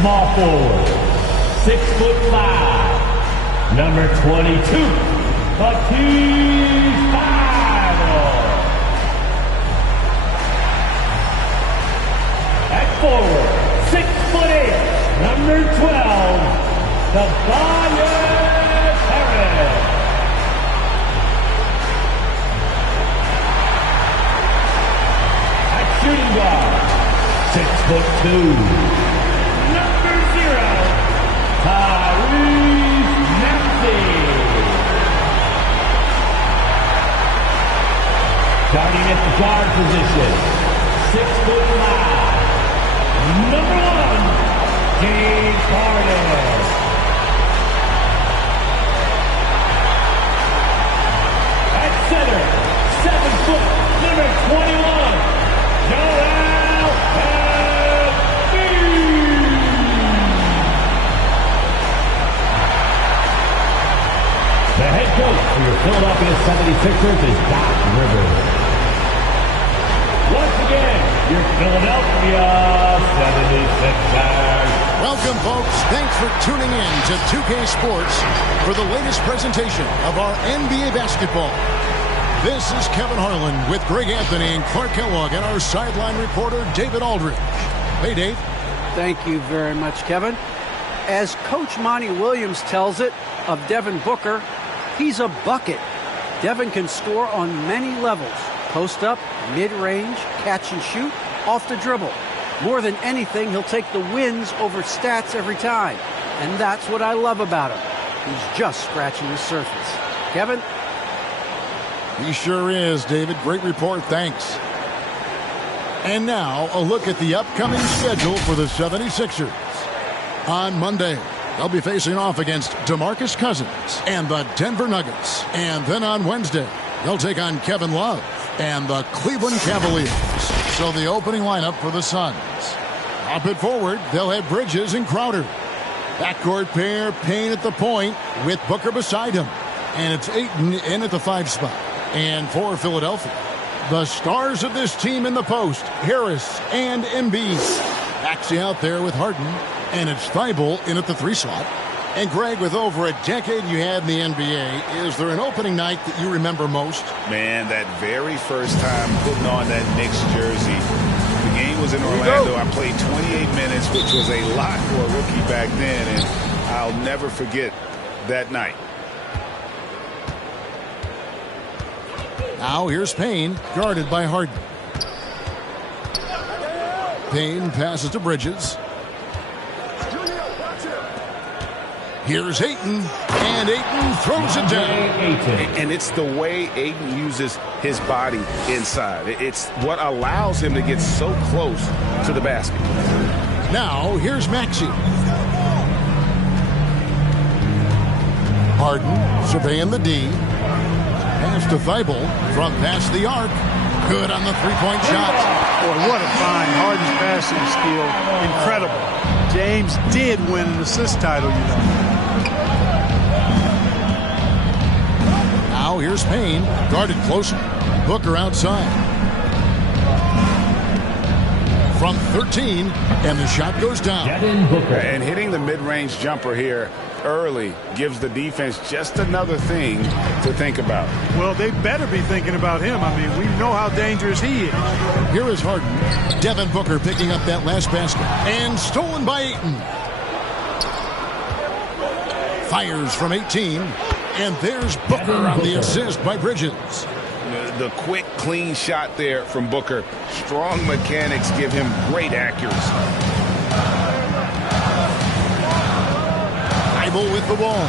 Small forward, 6'5", number 22, Matisse Thybulle. At forward, 6'8", number 12, Tobias Harris. At shooting guard, 6'2", number 0, Tyrese Maxey. Starting at the guard position, 6'5", number 1, James Harden. At center, 7 foot, number 21, Joel Embiid. The head coach for your Philadelphia 76ers is Doc Rivers. Once again, your Philadelphia 76ers. Welcome, folks. Thanks for tuning in to 2K Sports for the latest presentation of our NBA basketball. This is Kevin Harlan with Greg Anthony and Clark Kellogg and our sideline reporter, David Aldridge. Hey, Dave. Thank you very much, Kevin. As Coach Monty Williams tells it of Devin Booker, he's a bucket. Devin can score on many levels. Post up, mid-range, catch and shoot, off the dribble. More than anything, he'll take the wins over stats every time. And that's what I love about him. He's just scratching the surface. Kevin? He sure is, David. Great report. Thanks. And now, a look at the upcoming schedule for the 76ers. On Monday, they'll be facing off against DeMarcus Cousins and the Denver Nuggets. And then on Wednesday, they'll take on Kevin Love and the Cleveland Cavaliers. So the opening lineup for the Suns. Up at forward, they'll have Bridges and Crowder. Backcourt pair, Payne at the point with Booker beside him. And it's Ayton in at the 5 spot. And for Philadelphia, the stars of this team in the post, Harris and Embiid. Maxey out there with Harden. And it's Thybulle in at the 3 slot. And Greg, with over a decade you had in the NBA, is there an opening night that you remember most? Man, that very first time putting on that Knicks jersey. The game was in Orlando. I played 28 minutes, which was a lot for a rookie back then, and I'll never forget that night. Now here's Payne, guarded by Harden. Payne passes to Bridges. Here's Ayton, and Ayton throws it down. And it's the way Ayton uses his body inside. It's what allows him to get so close to the basket. Now, here's Maxey. Harden surveying the D. Pass to Thybulle from past the arc. Good on the three-point shot. Boy, what a find. Harden's passing skill. Incredible. James did win an assist title, you know. Now here's Payne, guarded closer. Booker outside. From 13, and the shot goes down. Devin Booker. And hitting the mid-range jumper here early gives the defense just another thing to think about. Well, they better be thinking about him. I mean, we know how dangerous he is. Here is Harden. Devin Booker picking up that last basket. And stolen by Ayton. Fires from 18. And there's Booker on the assist by Bridges. The quick, clean shot there from Booker. Strong mechanics give him great accuracy. Thybulle with the ball.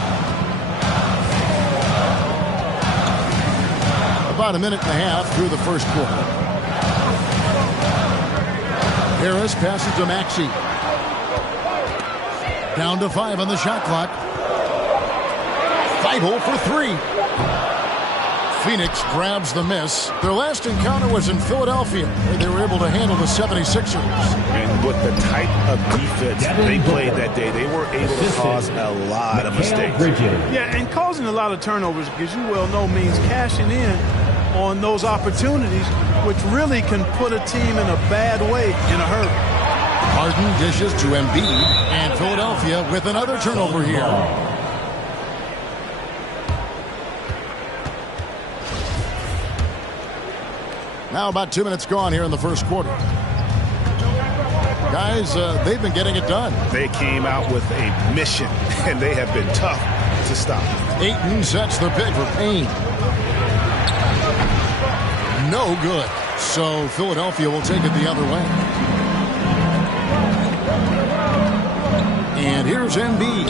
About a minute and a half through the first quarter. Harris passes to Maxey. Down to 5 on the shot clock. Thybulle for 3. Phoenix grabs the miss. Their last encounter was in Philadelphia, where they were able to handle the 76ers. And with the type of defense they played that day, they were able to cause a lot of mistakes. Yeah, and causing a lot of turnovers, because you well know means cashing in on those opportunities, which really can put a team in a bad way in a hurry. Harden dishes to Embiid, and Philadelphia with another turnover here. Now about 2 minutes gone here in the first quarter. Guys, they've been getting it done. They came out with a mission, and they have been tough to stop. Ayton sets the pick for Payne. No good. So Philadelphia will take it the other way. And here's Embiid,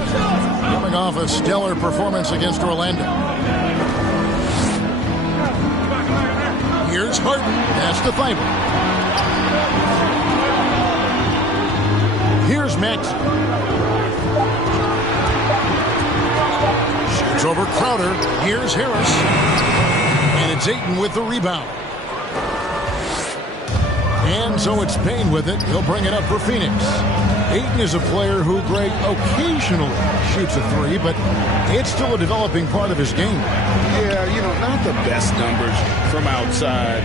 coming off a stellar performance against Orlando. Here's Harden. That's the fiber. Here's Maxey. Shoots over Crowder. Here's Harris. And it's Ayton with the rebound. And so it's Payne with it. He'll bring it up for Phoenix. Ayton is a player who, Greg, occasionally shoots a three, but it's still a developing part of his game. Yeah, you know, not the best numbers from outside.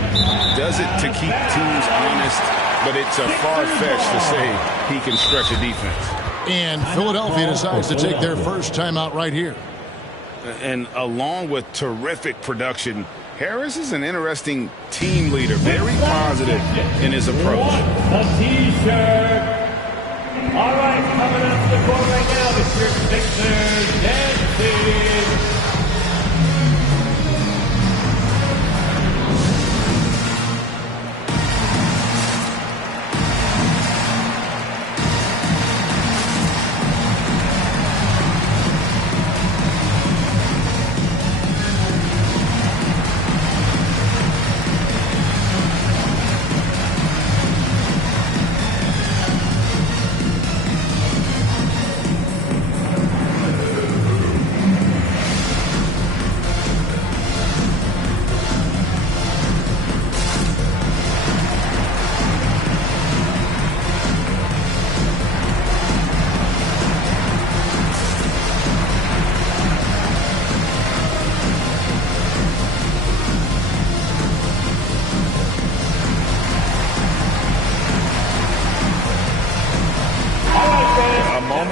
Does it to keep teams honest, but it's a far-fetched to say he can stretch a defense. And Philadelphia decides to take their first timeout right here. And along with terrific production, Harris is an interesting team leader, very positive in his approach. The T-shirt. All right, coming up to the court right now, it's your Sixers dancing.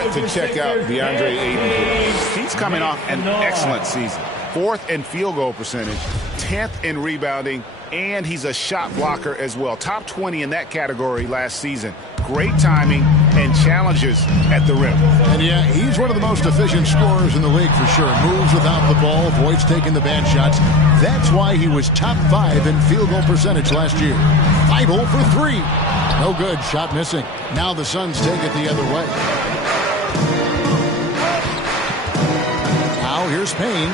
To check out DeAndre Ayton. He's coming off an excellent season. 4th in field goal percentage, 10th in rebounding, and he's a shot blocker as well. Top 20 in that category last season. Great timing and challenges at the rim. And yeah, he's one of the most efficient scorers in the league for sure. Moves without the ball, avoids taking the bad shots. That's why he was top 5 in field goal percentage last year. 5-0 for 3. No good, shot missing. Now the Suns take it the other way. Now here's Payne.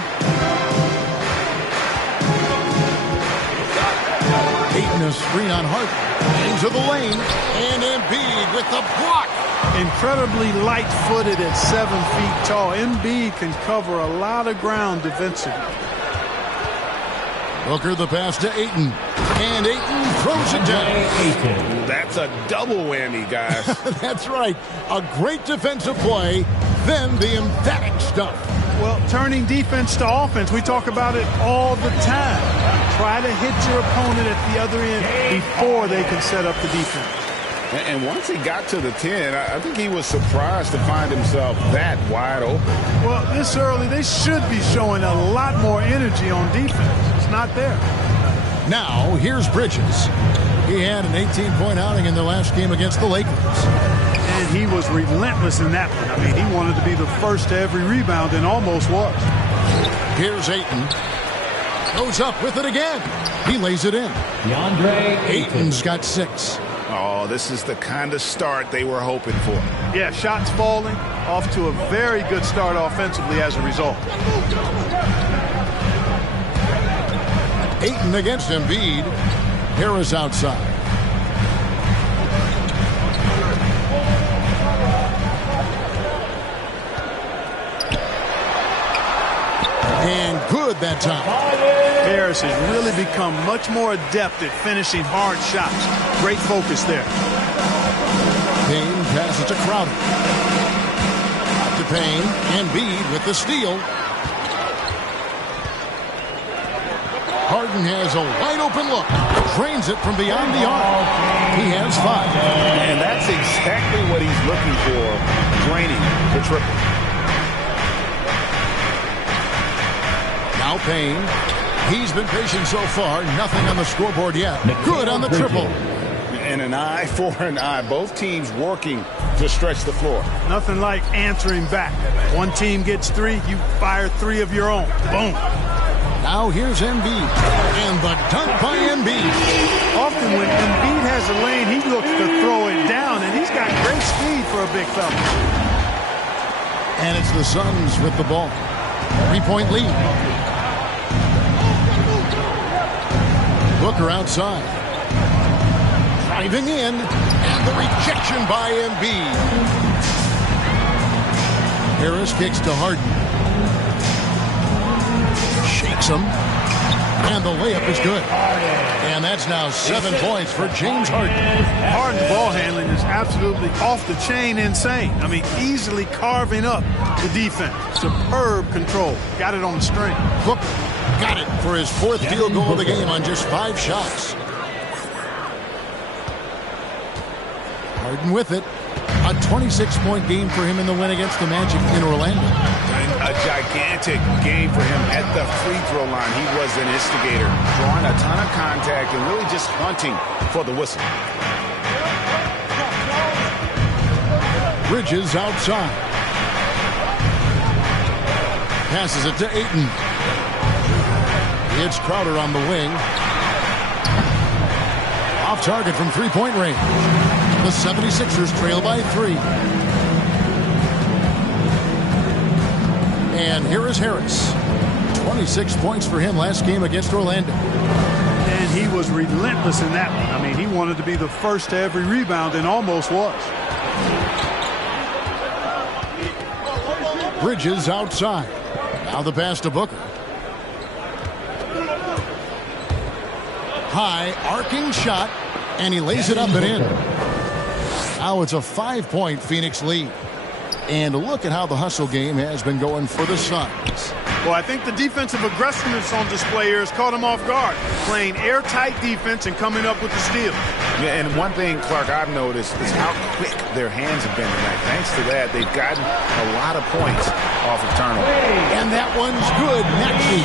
Ayton a screen on Harden. Into the lane. And Embiid with the block. Incredibly light-footed at 7 feet tall. Embiid can cover a lot of ground defensively. Booker the pass to Ayton. And Ayton throws it down. That's a double whammy, guys. That's right. A great defensive play, then the emphatic stuff. Well, turning defense to offense, we talk about it all the time. Try to hit your opponent at the other end before they can set up the defense. And once he got to the 10, I think he was surprised to find himself that wide open. Well, this early, they should be showing a lot more energy on defense. It's not there. Now, here's Bridges. He had an 18-point outing in the last game against the Lakers. And he was relentless in that one. I mean, he wanted to be the first to every rebound and almost was. Here's Ayton. Goes up with it again. He lays it in. DeAndre Ayton's got 6. Oh, this is the kind of start they were hoping for. Yeah, shots falling, off to a very good start offensively as a result. Ayton against Embiid. Harris outside. And good that time. Harris has really become much more adept at finishing hard shots. Great focus there. Payne passes to Crowder. To Payne. Embiid with the steal. Harden has a wide-open look. Drains it from beyond the arc. He has 5. And that's exactly what he's looking for, draining the triple. Now Payne. He's been patient so far. Nothing on the scoreboard yet. Good on the triple. And an eye for an eye. Both teams working to stretch the floor. Nothing like answering back. One team gets 3, you fire 3 of your own. Boom. Now here's Embiid. And the dunk by Embiid. Often when Embiid has a lane, he looks to throw it down, and he's got great speed for a big fella. And it's the Suns with the ball. 3-point lead. Booker outside. Driving in. And the rejection by Embiid. Harris kicks to Harden. Shakes him. And the layup is good. And that's now 7 points for James Harden. Harden's ball handling is absolutely off the chain insane. I mean, easily carving up the defense. Superb control. Got it on the string. Booker got it for his 4th field goal of the game on just 5 shots. Harden with it. A 26-point game for him in the win against the Magic in Orlando. And a gigantic game for him at the free throw line. He was an instigator, drawing a ton of contact and really just hunting for the whistle. Bridges outside. Passes it to Ayton. It's Crowder on the wing. Off target from 3-point range. The 76ers trail by 3. And here is Harris. 26 points for him last game against Orlando. And he was relentless in that one. I mean, he wanted to be the first to every rebound and almost was. Bridges outside. Now the pass to Booker. High arcing shot, and he lays it up and in. Now it's a 5-point Phoenix lead. And look at how the hustle game has been going for the Suns. Well, I think the defensive aggressiveness on display here has caught him off guard. Playing airtight defense and coming up with the steal. Yeah, and one thing, Clark, I've noticed is how quick their hands have been tonight. Thanks to that, they've gotten a lot of points off of turnover. And that one's good. Maxey.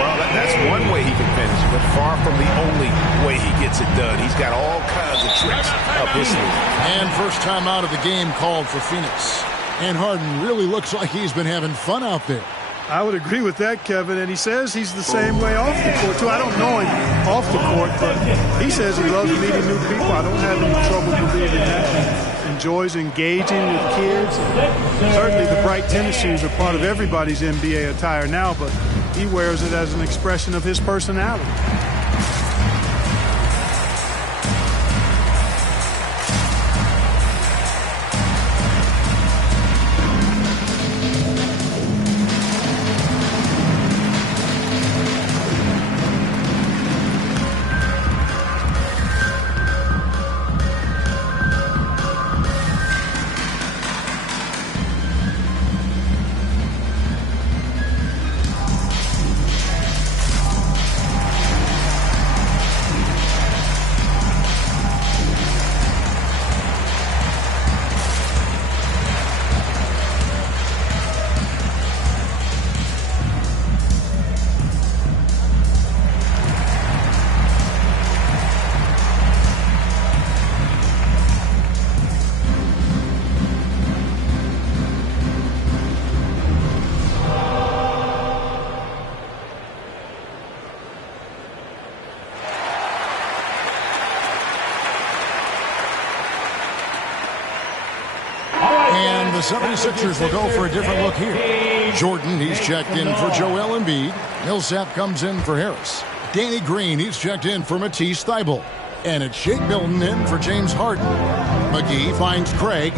Well, that's one way he can finish, but far from the only way he gets it done. He's got all kinds of tricks up his sleeve. And first time out of the game called for Phoenix. And Harden really looks like he's been having fun out there. I would agree with that, Kevin, and he says he's the same way off the court, too. I don't know him off the court, but he says he loves meeting new people. I don't have any trouble believing that. Enjoys engaging with kids. Certainly the bright tennis shoes are part of everybody's NBA attire now, but he wears it as an expression of his personality. The 76ers will go for a different look here. Jordan, he's checked in for Joel Embiid. Millsap comes in for Harris. Danny Green, he's checked in for Matisse Thybulle. And it's Shake Milton in for James Harden. McGee finds Craig.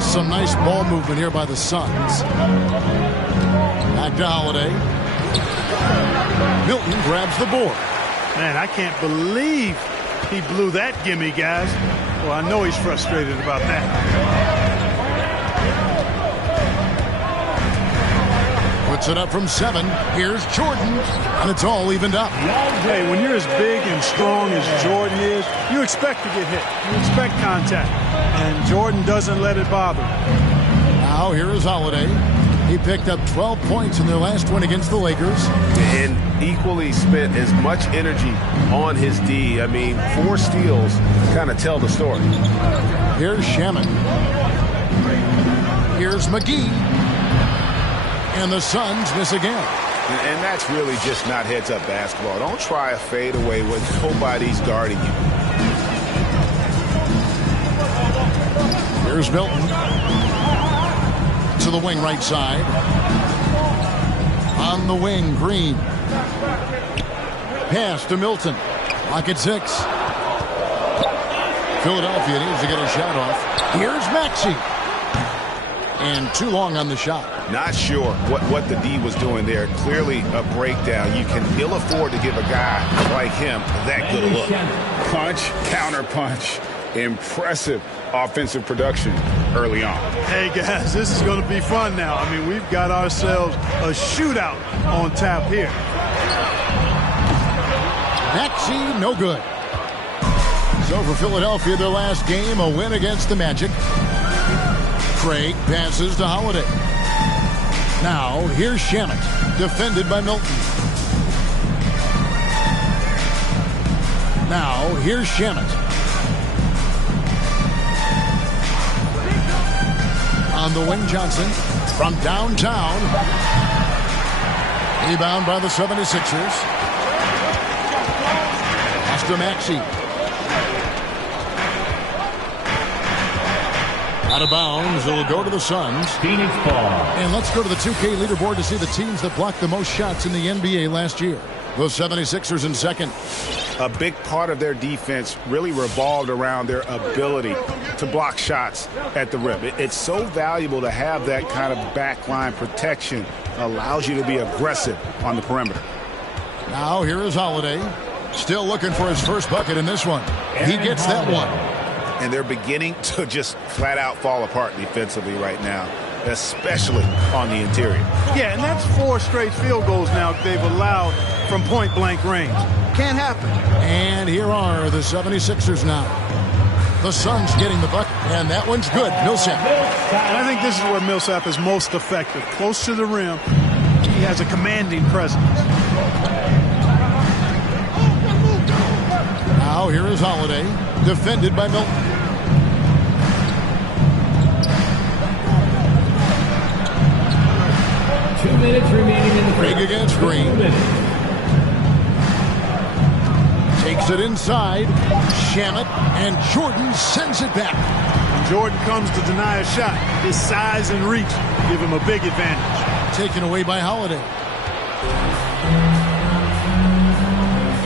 Some nice ball movement here by the Suns. Back to Holiday. Milton grabs the board. Man, I can't believe he blew that gimme, guys. Well, I know he's frustrated about that. Puts it up from 7. Here's Jordan, and it's all evened up. Hey, when you're as big and strong as Jordan is, you expect to get hit. You expect contact. And Jordan doesn't let it bother him. Now here is Holiday. He picked up 12 points in their last win against the Lakers. And equally spent as much energy on his D. I mean, 4 steals kind of tell the story. Here's Shaman. Here's McGee. And the Suns miss again. And that's really just not heads-up basketball. Don't try a fadeaway when nobody's guarding you. Here's Milton. To the wing right side. On the wing, Green. Pass to Milton. Lock at 6. Philadelphia needs to get a shot off. Here's Maxey. And too long on the shot. Not sure what the D was doing there. Clearly a breakdown. You can ill afford to give a guy like him that good a look. Punch, counter punch. Impressive offensive production early on. Hey, guys, this is going to be fun now. I mean, we've got ourselves a shootout on tap here. Maxey, no good. So for Philadelphia, their last game, a win against the Magic. Craig passes to Holiday. Now, here's Shamet, defended by Milton. Now, here's Shamet. On the wing, Johnson from downtown. Rebound by the 76ers. Pass to Maxey. Out of bounds, it'll go to the Suns. Phoenix ball. And let's go to the 2K leaderboard to see the teams that blocked the most shots in the NBA last year. The 76ers in second. A big part of their defense really revolved around their ability to block shots at the rim. It's so valuable to have that kind of backline protection. Allows you to be aggressive on the perimeter. Now here is Holiday. Still looking for his first bucket in this one. He gets that one. And they're beginning to just flat out fall apart defensively right now, especially on the interior. Yeah, and that's 4 straight field goals now they've allowed from point-blank range. Can't happen. And here are the 76ers now. The Suns getting the bucket, and that one's good. Millsap. And I think this is where Millsap is most effective. Close to the rim, he has a commanding presence. Now here is Holiday, defended by Milton. 2 minutes remaining in the Craig against Green. Takes it inside. Shamet, and Jordan sends it back. When Jordan comes to deny a shot, his size and reach give him a big advantage. Taken away by Holiday.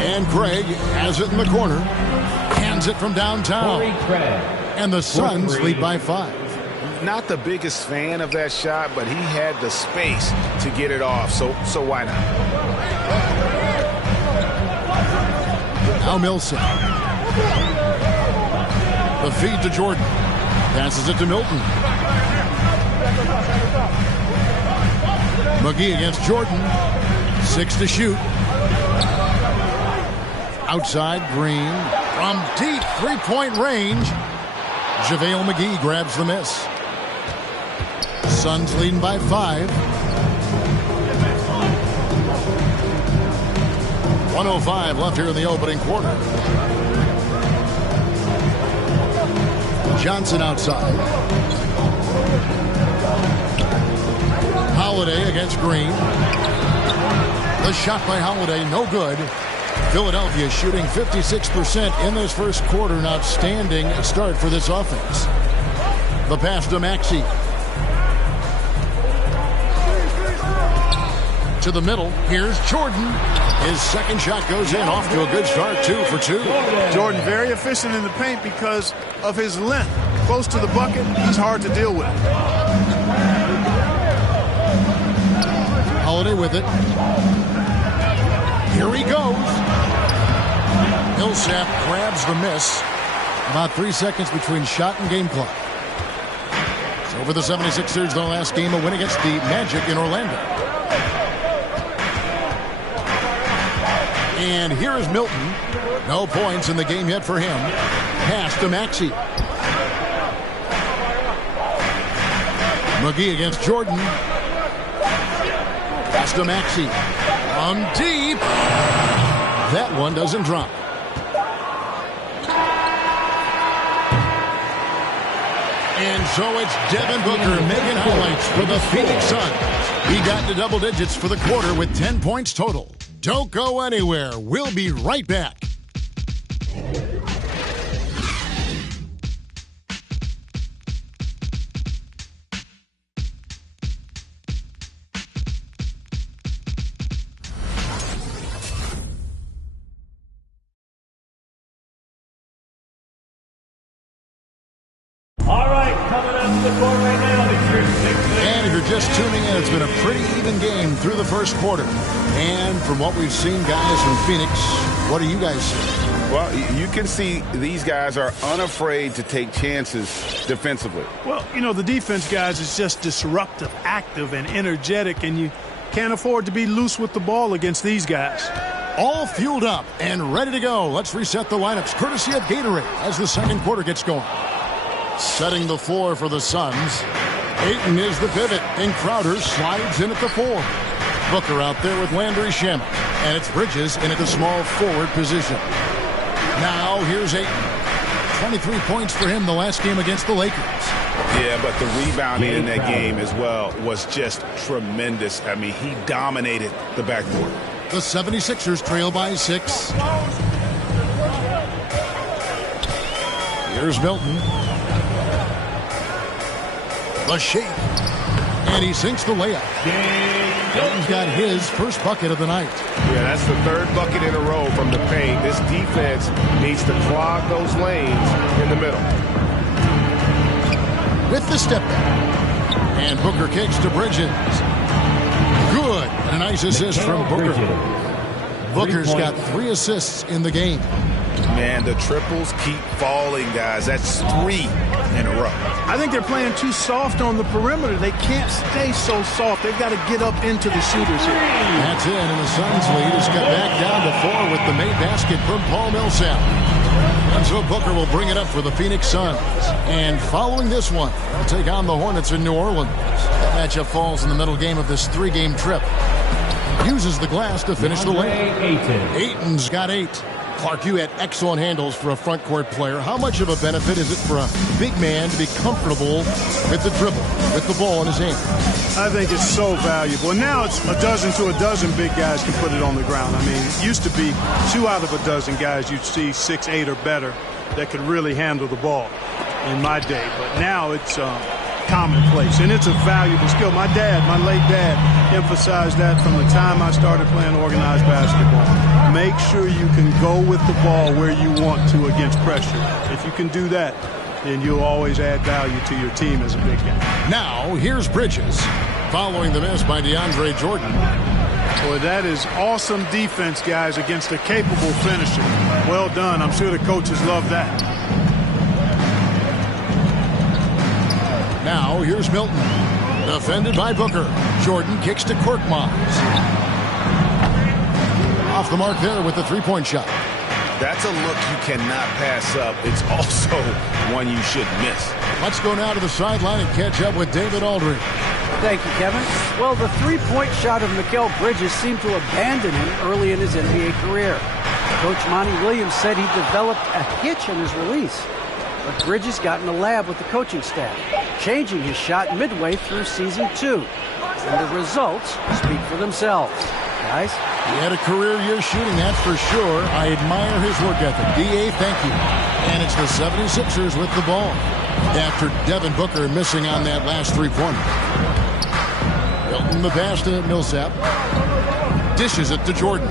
And Craig has it in the corner. Hands it from downtown. And the Suns lead by 5. Not the biggest fan of that shot, but he had the space to get it off, so why not? Now Millsap. The feed to Jordan. Passes it to Milton. McGee against Jordan. 6 to shoot. Outside, Green. From deep three-point range. JaVale McGee grabs the miss. Suns leading by 5. 1:05 left here in the opening quarter. Johnson outside. Holiday against Green. The shot by Holiday, no good. Philadelphia shooting 56% in this first quarter. An outstanding start for this offense. The pass to Maxey. To the middle. Here's Jordan. His second shot goes in. Off to a good start. 2 for 2. Jordan very efficient in the paint because of his length. Close to the bucket, he's hard to deal with. Holiday with it. Here he goes. Millsap grabs the miss. About 3 seconds between shot and game clock. So for the 76ers, their last game, a win against the Magic in Orlando. And here is Milton. No points in the game yet for him. Pass to Maxey. McGee against Jordan. Pass to Maxey. On deep. That one doesn't drop. And so it's Devin Booker making highlights for the Phoenix Suns. He got to double digits for the quarter with 10 points total. Don't go anywhere. We'll be right back. All right, coming up to the court right now, it's your Sixers. And if you're just tuning in, it's been a pretty even game through the first quarter. And from what we've seen, guys, from Phoenix, what do you guys see? Well, you can see these guys are unafraid to take chances defensively. Well, you know, the defense, guys, is just disruptive, active, and energetic, and you can't afford to be loose with the ball against these guys. All fueled up and ready to go. Let's reset the lineups, courtesy of Gatorade, as the second quarter gets going. Setting the floor for the Suns. Ayton is the pivot, and Crowder slides in at the 4. Booker out there with Landry Shamet, and it's Bridges in at the small forward position. Now here's Ayton. 23 points for him the last game against the Lakers. Yeah, but the rebounding in that game as well was just tremendous. I mean, he dominated the backcourt. The 76ers trail by 6. Here's Milton. The shape. And he sinks the layup. Milton's got his first bucket of the night. Yeah, that's the third bucket in a row from the paint. This defense needs to clog those lanes in the middle. With the step back. And Booker kicks to Bridges. Good. And a nice assist from Booker. Booker's got 3 assists in the game. Man, the triples keep falling, guys. That's 3 in a row. I think they're playing too soft on the perimeter. They can't stay so soft. They've got to get up into the shooters here. That's it, and the Suns lead is cut back down to 4 with the made basket from Paul Millsap. And so Booker will bring it up for the Phoenix Suns. And following this one, they'll take on the Hornets in New Orleans. That matchup falls in the middle game of this 3-game trip. Uses the glass to finish the lane. Ayton's got 8. Clark, you had excellent handles for a front court player. How much of a benefit is it for a big man to be comfortable with the dribble, with the ball in his hand? I think it's so valuable. And now it's a dozen to a dozen big guys can put it on the ground. I mean, it used to be 2 out of a dozen guys you'd see 6, 8 or better that could really handle the ball in my day. But now it's commonplace, and it's a valuable skill. My late dad, emphasized that from the time I started playing organized basketball. Make sure you can go with the ball where you want to against pressure. If you can do that, then you'll always add value to your team as a big guy. Now, here's Bridges, following the miss by DeAndre Jordan. Boy, that is awesome defense, guys, against a capable finisher. Well done. I'm sure the coaches love that. Now, here's Milton. Defended by Booker. Jordan kicks to Korkmaz. Off the mark there with the 3-point shot. That's a look you cannot pass up. It's also one you should miss. Let's go now to the sideline and catch up with David Aldridge. Thank you, Kevin. Well, the 3-point shot of Mikal Bridges seemed to abandon him early in his NBA career. Coach Monty Williams said he developed a hitch in his release. But Bridges got in the lab with the coaching staff, changing his shot midway through season 2. And the results speak for themselves. Guys? He had a career year shooting, that's for sure. I admire his work ethic. D.A., thank you. And it's the 76ers with the ball after Devin Booker missing on that last 3-pointer. Milton the pass to Millsap. Dishes it to Jordan.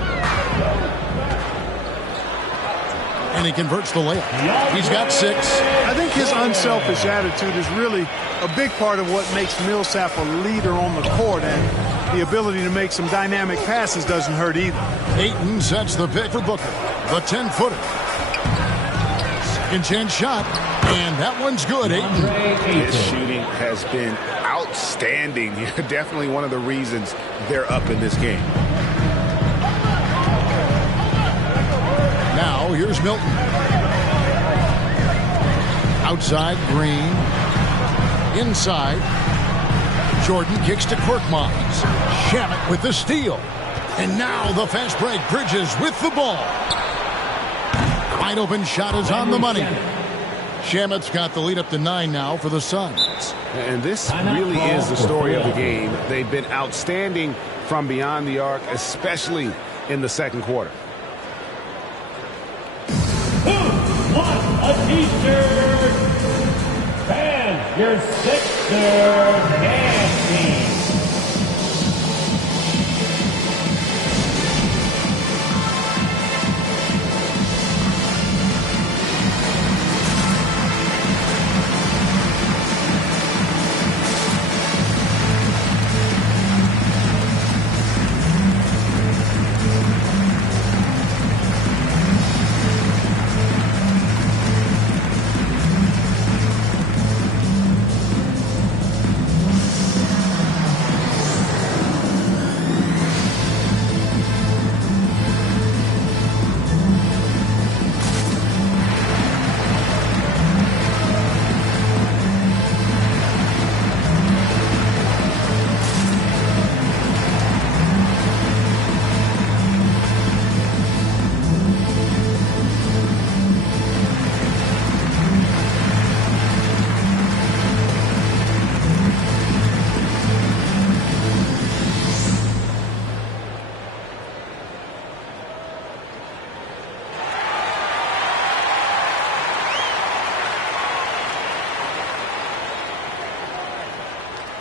And he converts the layup. He's got 6. I think his unselfish attitude is really a big part of what makes Millsap a leader on the court, and the ability to make some dynamic passes doesn't hurt either. Ayton sets the pick for Booker. The 10-footer. Second chance shot, and that one's good. His shooting has been outstanding. Definitely one of the reasons they're up in this game. Now here's Milton. Outside, Green. Inside. Jordan kicks to Korkmaz. Shamet with the steal. And now the fast break. Bridges with the ball. Wide open shot is on the money. Shamet's got the lead up to 9 now for the Suns. And this really is the story of the game. They've been outstanding from beyond the arc, especially in the second quarter. Who won a t-shirt? Fans, your Sixers dance team.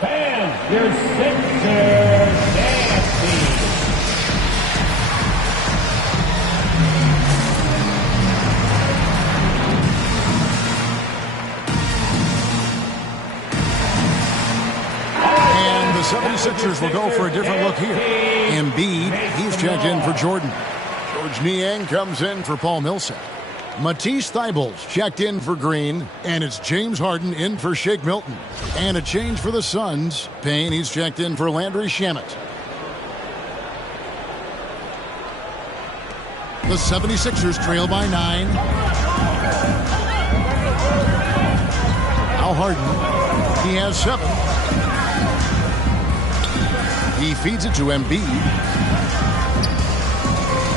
Fans, your Sixers dance team. And the 76ers will go for a different look here. Embiid, he's checked in for Jordan. George Niang comes in for Paul Millsap. Matisse Thybulle's checked in for Green, and it's James Harden in for Shake Milton. And a change for the Suns. Payne, he's checked in for Landry Shamet. The 76ers trail by 9. Now Harden, he has 7. He feeds it to Embiid.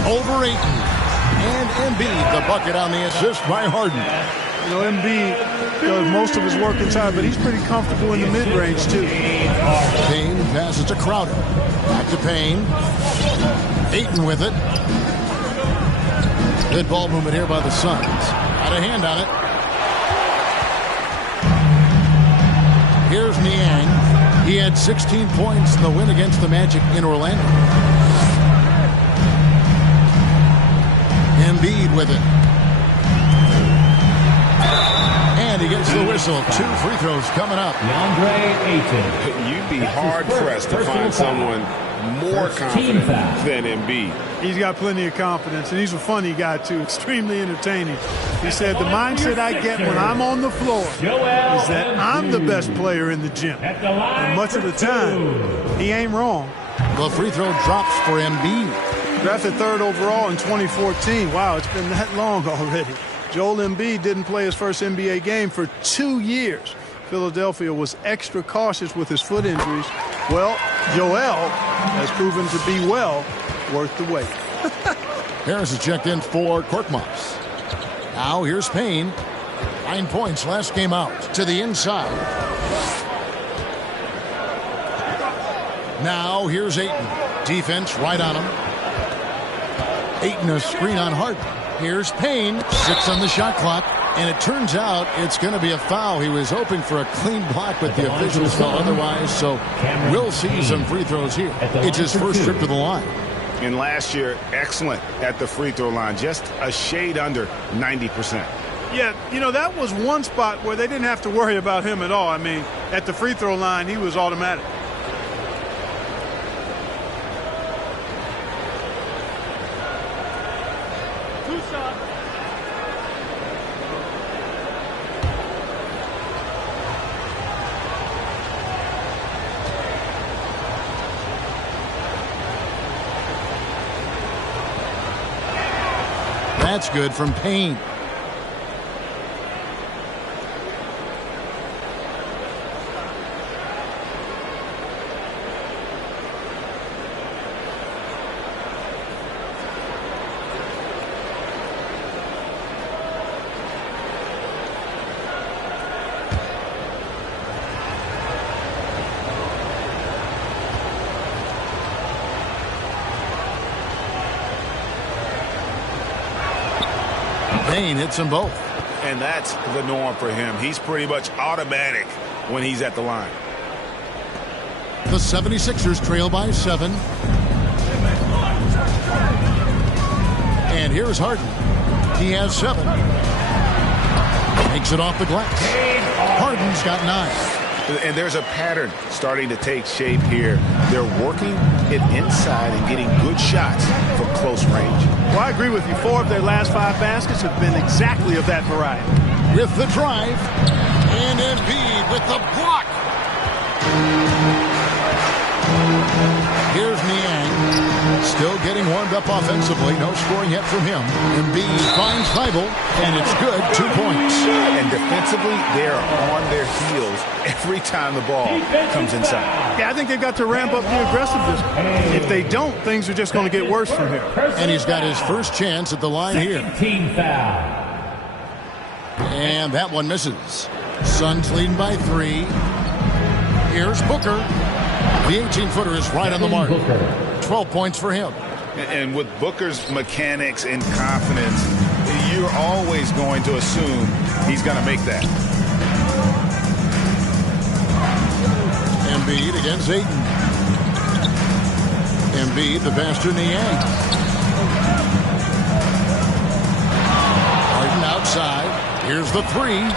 Over Ayton. And Embiid, the bucket on the assist by Harden. You know, Embiid does most of his work inside, but he's pretty comfortable in the mid-range, too. Payne passes to Crowder. Back to Payne. Ayton with it. Good ball movement here by the Suns. Had a hand on it. Here's Niang. He had 16 points in the win against the Magic in Orlando. Embiid with it. And he gets the whistle. 2 free throws coming up. DeAndre Ayton. You'd be hard-pressed to find someone more confident than Embiid. He's got plenty of confidence, and he's a funny guy, too. Extremely entertaining. He said, the mindset I get when I'm on the floor is that I'm the best player in the gym. And much of the time, he ain't wrong. The free throw drops for Embiid. Drafted 3rd overall in 2014. Wow, it's been that long already. Joel Embiid didn't play his first NBA game for 2 years. Philadelphia was extra cautious with his foot injuries. Well, Joel has proven to be well worth the wait. Harris is checked in for Korkmaz. Now here's Payne. 9 points last game out. To the inside. Now here's Ayton. Defense right on him. Ayton a screen on Harden. Here's Payne. 6 on the shot clock. And it turns out it's going to be a foul. He was hoping for a clean block, but the officials felt otherwise. So we'll see some free throws here. It's his first trip to the line. And last year, excellent at the free throw line. Just a shade under 90%. Yeah, you know, that was one spot where they didn't have to worry about him at all. I mean, at the free throw line, he was automatic. That's good from Payne. Payne hits them both. And that's the norm for him. He's pretty much automatic when he's at the line. The 76ers trail by 7. And here's Harden. He has 7. Takes it off the glass. Harden's got 9. And there's a pattern starting to take shape here. They're working it inside and getting good shots from close range. Well, I agree with you. 4 of their last 5 baskets have been exactly of that variety. With the drive. And Embiid with the block. Here's Niang. Still getting warmed up offensively. No scoring yet from him. Embiid finds Thibault, and it's good. 2 points. And defensively, they're on their heels every time the ball comes inside. Yeah, I think they've got to ramp up the aggressiveness. If they don't, things are just going to get worse from here. And he's got his first chance at the line here. Team foul. And that one misses. Suns leading by 3. Here's Booker. The 18-footer is right on the mark. 12 points for him. And with Booker's mechanics and confidence, you're always going to assume he's going to make that. Embiid against Ayton. Embiid, the pass to Niang. Harden outside. Here's the 3.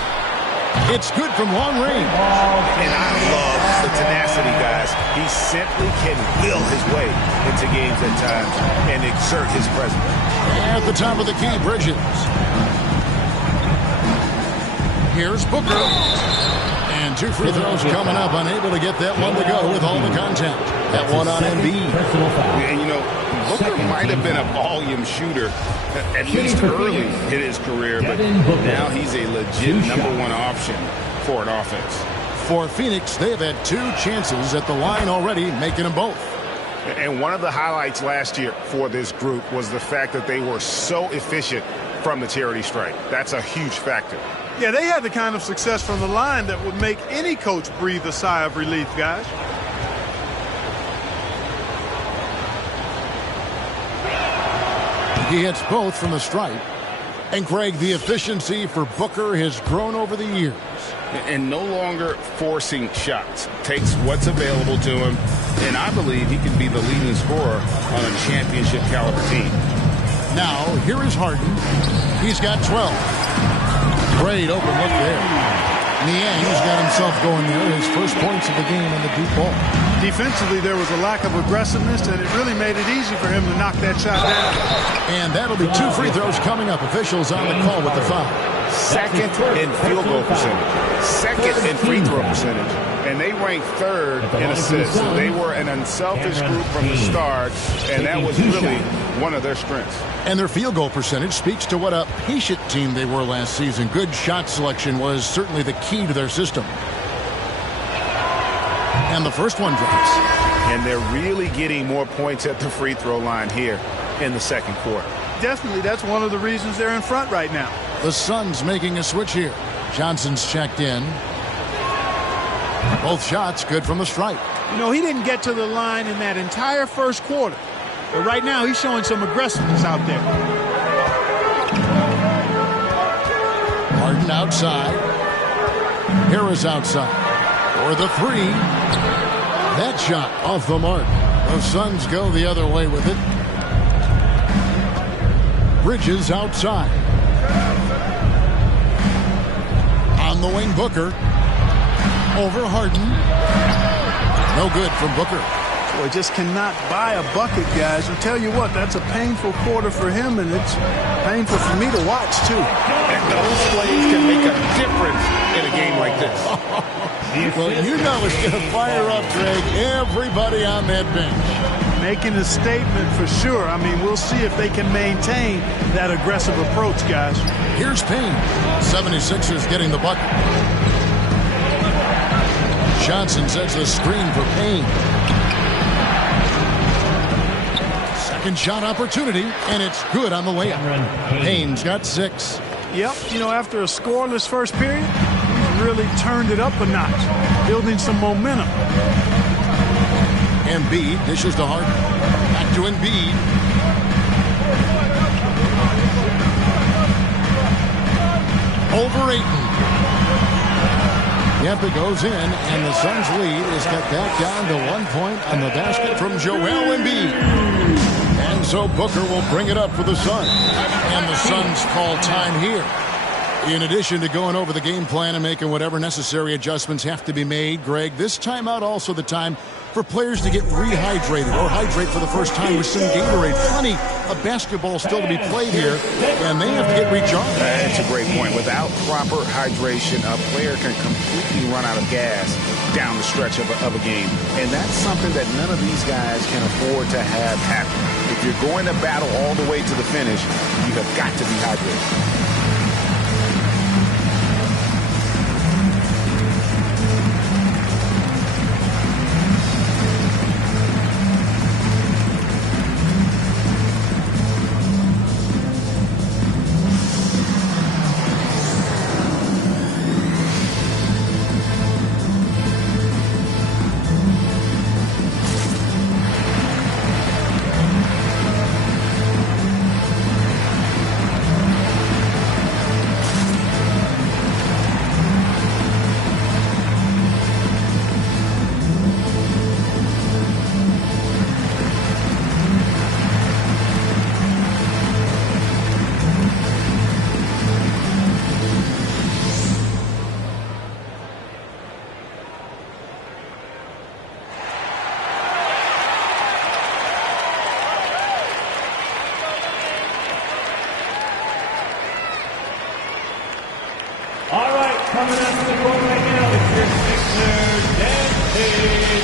It's good from long range. And I love the tenacity, guys. He simply can will his way into games at times and exert his presence. At the top of the key, Bridges. Here's Booker. And 2 free throws coming up. Unable to get that one to go with all the contact. That one on Embiid. And, you know, Booker might have been a volume shooter at least early in his career, but now he's a legit #1 option for an offense. For Phoenix, they have had 2 chances at the line already, making them both. And one of the highlights last year for this group was the fact that they were so efficient from the charity stripe. That's a huge factor. Yeah, they had the kind of success from the line that would make any coach breathe a sigh of relief, guys. He hits both from the stripe. And Craig, the efficiency for Booker has grown over the years. And no longer forcing shots. Takes what's available to him. And I believe he can be the leading scorer on a championship caliber team. Now, here is Harden. He's got 12. Great open look there. Niang's got himself going there. His first points of the game on the deep ball. Defensively, there was a lack of aggressiveness, and it really made it easy for him to knock that shot down. And that'll be 2 free throws coming up. Officials on the call with the foul. Second in field goal percentage. Second in free throw percentage. And they ranked 3rd in assists. So they were an unselfish group from the start, and that was really one of their strengths. And their field goal percentage speaks to what a patient team they were last season. Good shot selection was certainly the key to their system. And the first one drops. And they're really getting more points at the free throw line here in the second quarter. Definitely, that's one of the reasons they're in front right now. The Suns making a switch here. Johnson's checked in. Both shots good from the stripe. You know, he didn't get to the line in that entire first quarter. But right now, he's showing some aggressiveness out there. Harden outside. Harris outside. For the 3. That shot off the mark. The Suns go the other way with it. Bridges outside. On the wing, Booker. Over Harden. No good from Booker. Boy, just cannot buy a bucket, guys. I'll tell you what, that's a painful quarter for him, and it's painful for me to watch, too. And those plays can make a difference in a game like this. Well, you know it's going to fire up, Greg, everybody on that bench. Making a statement for sure. I mean, we'll see if they can maintain that aggressive approach, guys. Here's Payne. 76ers getting the bucket. Johnson sets the screen for Payne. Second shot opportunity, and it's good on the layup. Payne's got 6. Yep, you know, after a scoreless first period, he's really turned it up a notch, building some momentum. Embiid dishes to Harden. Back to Embiid. Over Ayton. Yep, it goes in, and the Suns' lead is cut back down to 1 point on the basket from Joel Embiid. And so Booker will bring it up for the Suns. And the Suns call time here. In addition to going over the game plan and making whatever necessary adjustments have to be made, Greg, this timeout also the time for players to get rehydrated or hydrate for the first time with some Gatorade. Plenty of basketball still to be played here, and they have to get recharged. That's a great point. Without proper hydration, a player can completely run out of gas down the stretch of a game. And that's something that none of these guys can afford to have happen. If you're going to battle all the way to the finish, you have got to be hydrated. Coming up to the court right now, it's your Sixers, Dan Payne.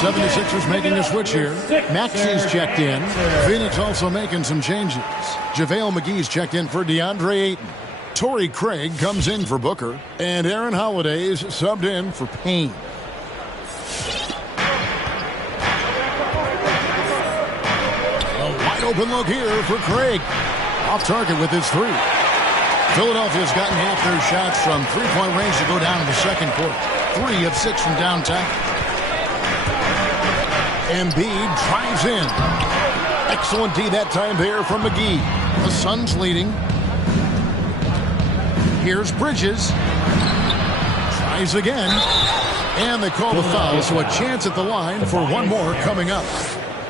'76ers making a switch here. Maxi's checked in. Phoenix also making some changes. JaVale McGee's checked in for DeAndre Ayton. Torrey Craig comes in for Booker. And Aaron Holiday's subbed in for Payne. Open look here for Craig. Off target with his 3. Philadelphia's gotten half their shots from three-point range to go down in the second quarter. 3 of 6 from downtown. Embiid drives in. Excellent D that time there from McGee. The Suns leading. Here's Bridges. Tries again. And they call the foul, so a chance at the line for one more coming up.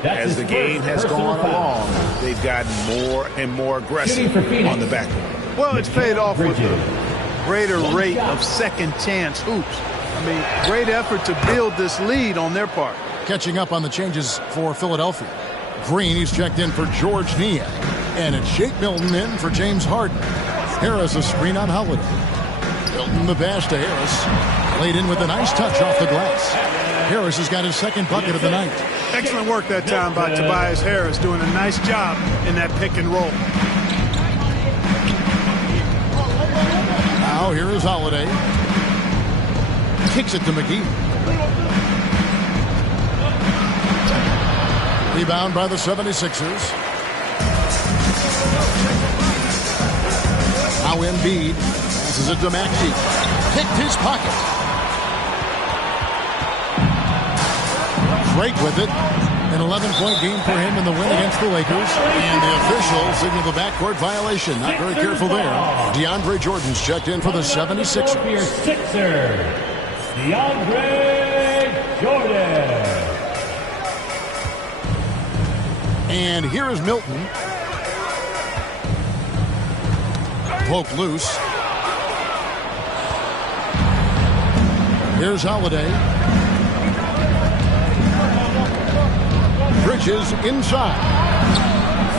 As the game has gone along, they've gotten more and more aggressive on the backcourt. Well, it's paid off with a greater rate of second chance hoops. I mean, great effort to build this lead on their part. Catching up on the changes for Philadelphia. Green, he's checked in for George Niang. And it's Shake Milton in for James Harden. Harris a screen on Holiday. Milton the pass to Harris. Played in with a nice touch off the glass. Harris has got his second bucket of the night. Excellent work that time by Tobias Harris, doing a nice job in that pick and roll. Now here is Holiday. Kicks it to McGee. Rebound by the 76ers. Now Embiid passes it to Maxey. Picked his pocket. Drake with it. An 11-point game for him in the win against the Lakers. And the officials signal the backcourt violation. Not very careful there. DeAndre Jordan's checked in for the 76ers. Your Sixers, DeAndre Jordan. And here is Milton. poked loose. Here's Holiday. Bridges inside.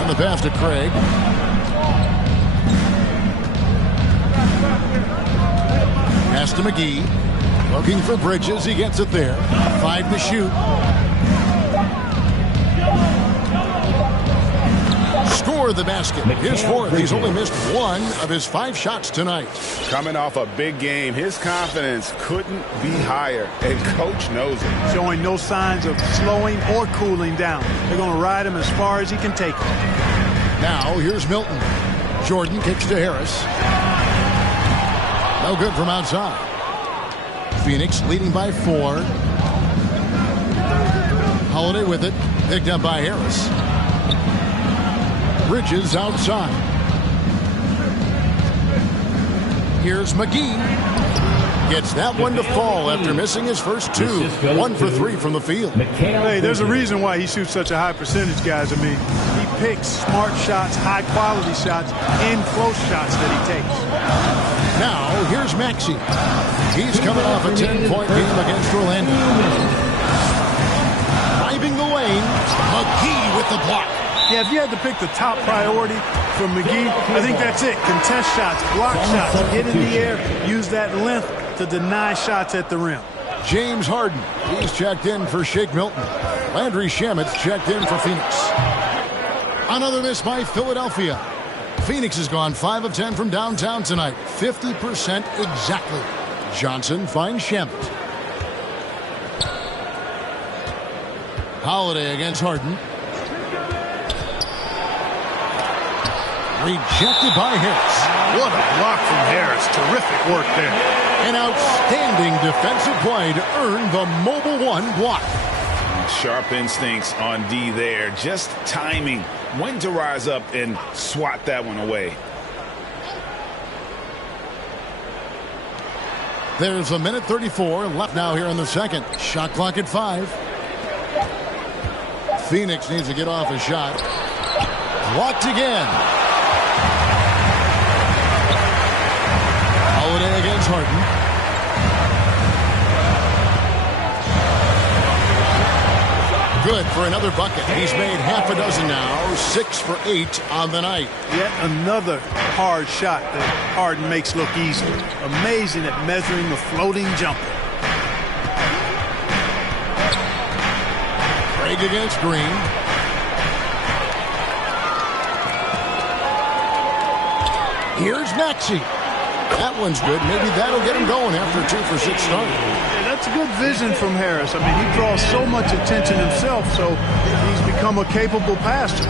And the pass to Craig. Pass to McGee. Looking for Bridges. He gets it there. 5 to shoot. Score the basket. His fourth. He's only missed 1 of his 5 shots tonight. Coming off a big game, his confidence couldn't be higher, and coach knows it. Showing no signs of slowing or cooling down. They're going to ride him as far as he can take him. Now here's Milton. Jordan kicks to Harris. No good from outside. Phoenix leading by 4. Holiday with it. Picked up by Harris. Bridges outside. Here's McGee. Gets that one to fall after missing his first 2. 1 for 3 from the field. Hey, there's a reason why he shoots such a high percentage, guys. I mean, he picks smart shots, high-quality shots, and close shots that he takes. Now, here's Maxey. He's coming off a 10-point game against Orlando. Driving the lane, McGee with the block. Yeah, if you had to pick the top priority for McGee, I think that's it. Contest shots, block shots, get in the air, use that length to deny shots at the rim. James Harden, he's checked in for Shake Milton. Landry Shamet's checked in for Phoenix. Another miss by Philadelphia. Phoenix has gone 5 of 10 from downtown tonight. 50% exactly. Johnson finds Shamet. Holiday against Harden. Rejected by Harris. What a block from Harris. Terrific work there. An outstanding defensive play to earn the Mobile One block. Sharp instincts on D there. Just timing when to rise up and swat that one away. There's a minute 34 left now here in the second. Shot clock at 5. Phoenix needs to get off a shot. Blocked again. Holiday against Harden. Good for another bucket. He's made half a dozen now. 6 for 8 on the night. Yet another hard shot that Harden makes look easy. Amazing at measuring the floating jumper. Craig against Green. Here's Maxey. That one's good. Maybe that'll get him going after a 2 for 6 start. Yeah, that's a good vision from Harris. I mean, he draws so much attention himself, so he's become a capable passer.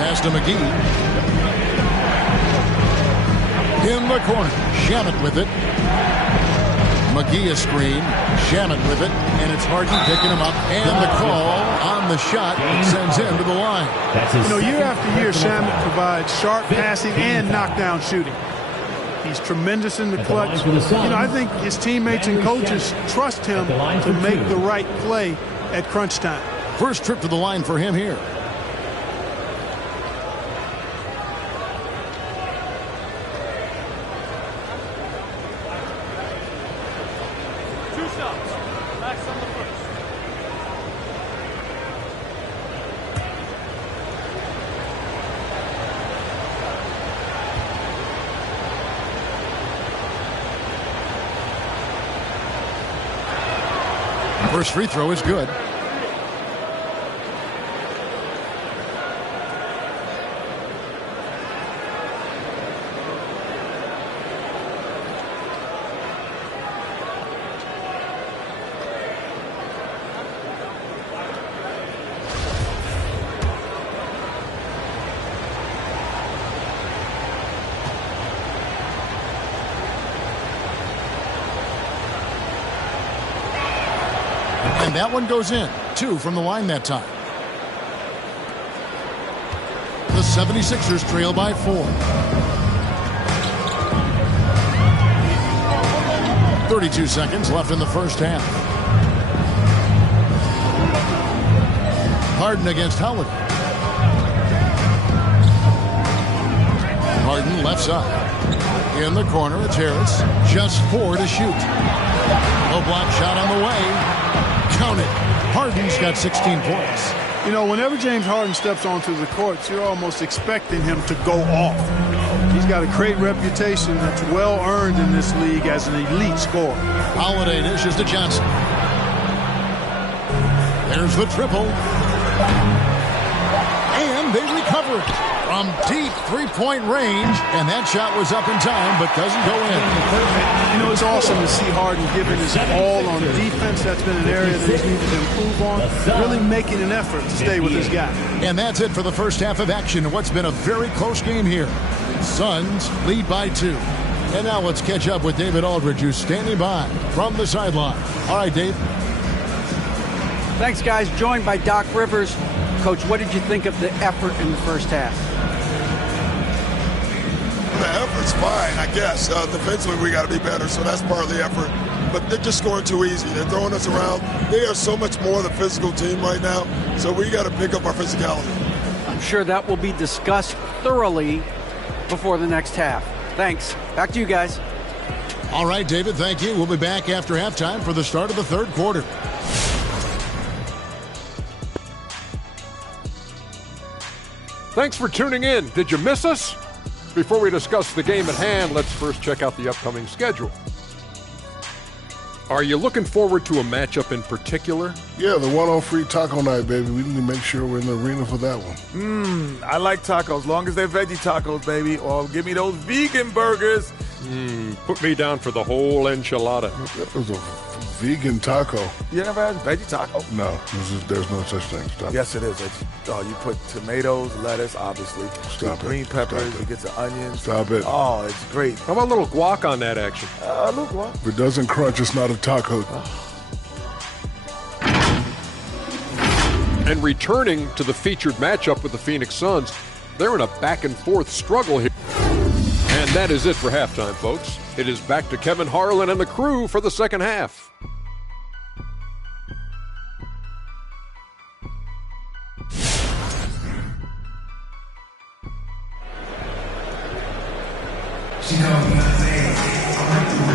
Pass to McGee. In the corner. Shamet with it. McGee a screen. Shamet with it. And it's Harden picking him up. And the call on the shot sends him to the line. You know, year after year, Shamet provides sharp passing and knockdown shooting. He's tremendous in the clutch. You know, I think his teammates and coaches trust him to make the right play at crunch time. First trip to the line for him here. First free throw is good. And that one goes in. 2 from the line that time. The 76ers trail by 4. 32 seconds left in the first half. Harden against Holiday. Harden left side. In the corner, it's Harris. Just 4 to shoot. No block shot on the way. Count it. Harden's got 16 points. You know, whenever James Harden steps onto the courts, you're almost expecting him to go off. He's got a great reputation that's well earned in this league as an elite scorer. Holiday dishes to Johnson. There's the triple. And they recover it from deep three-point range. And that shot was up in time, but doesn't go in. You know, it's awesome to see Harden giving his all on defense. That's been an area that he's needed to improve on. Really making an effort to stay with his guy. And that's it for the first half of action in what's been a very close game here. Suns lead by 2. And now let's catch up with David Aldridge, who's standing by from the sideline. All right, Dave. Thanks, guys. Joined by Doc Rivers. Coach, what did you think of the effort in the first half? The effort's fine, I guess. Defensively, we got to be better, so that's part of the effort. But they're just scoring too easy. They're throwing us around. They are so much more the physical team right now, so we got to pick up our physicality. I'm sure that will be discussed thoroughly before the next half. Thanks. Back to you guys. All right, David, thank you. We'll be back after halftime for the start of the third quarter. Thanks for tuning in. Did you miss us? Before we discuss the game at hand, let's first check out the upcoming schedule. Are you looking forward to a matchup in particular? Yeah, the one on Free Taco Night, baby. We need to make sure we're in the arena for that one. I like tacos, as long as they're veggie tacos, baby. Or give me those vegan burgers. Put me down for the whole enchilada. That was a vegan taco. You never had a veggie taco? No, there's no such thing. Stop. Yes, it is. You put tomatoes, lettuce, obviously. Stop it. Green peppers. Stop it. You get the onions. Stop it. Oh, it's great. How about a little guac on that action? A little guac. If it doesn't crunch, it's not a taco. And returning to the featured matchup with the Phoenix Suns, they're in a back-and-forth struggle here. And that is it for halftime, folks. It is back to Kevin Harlan and the crew for the second half.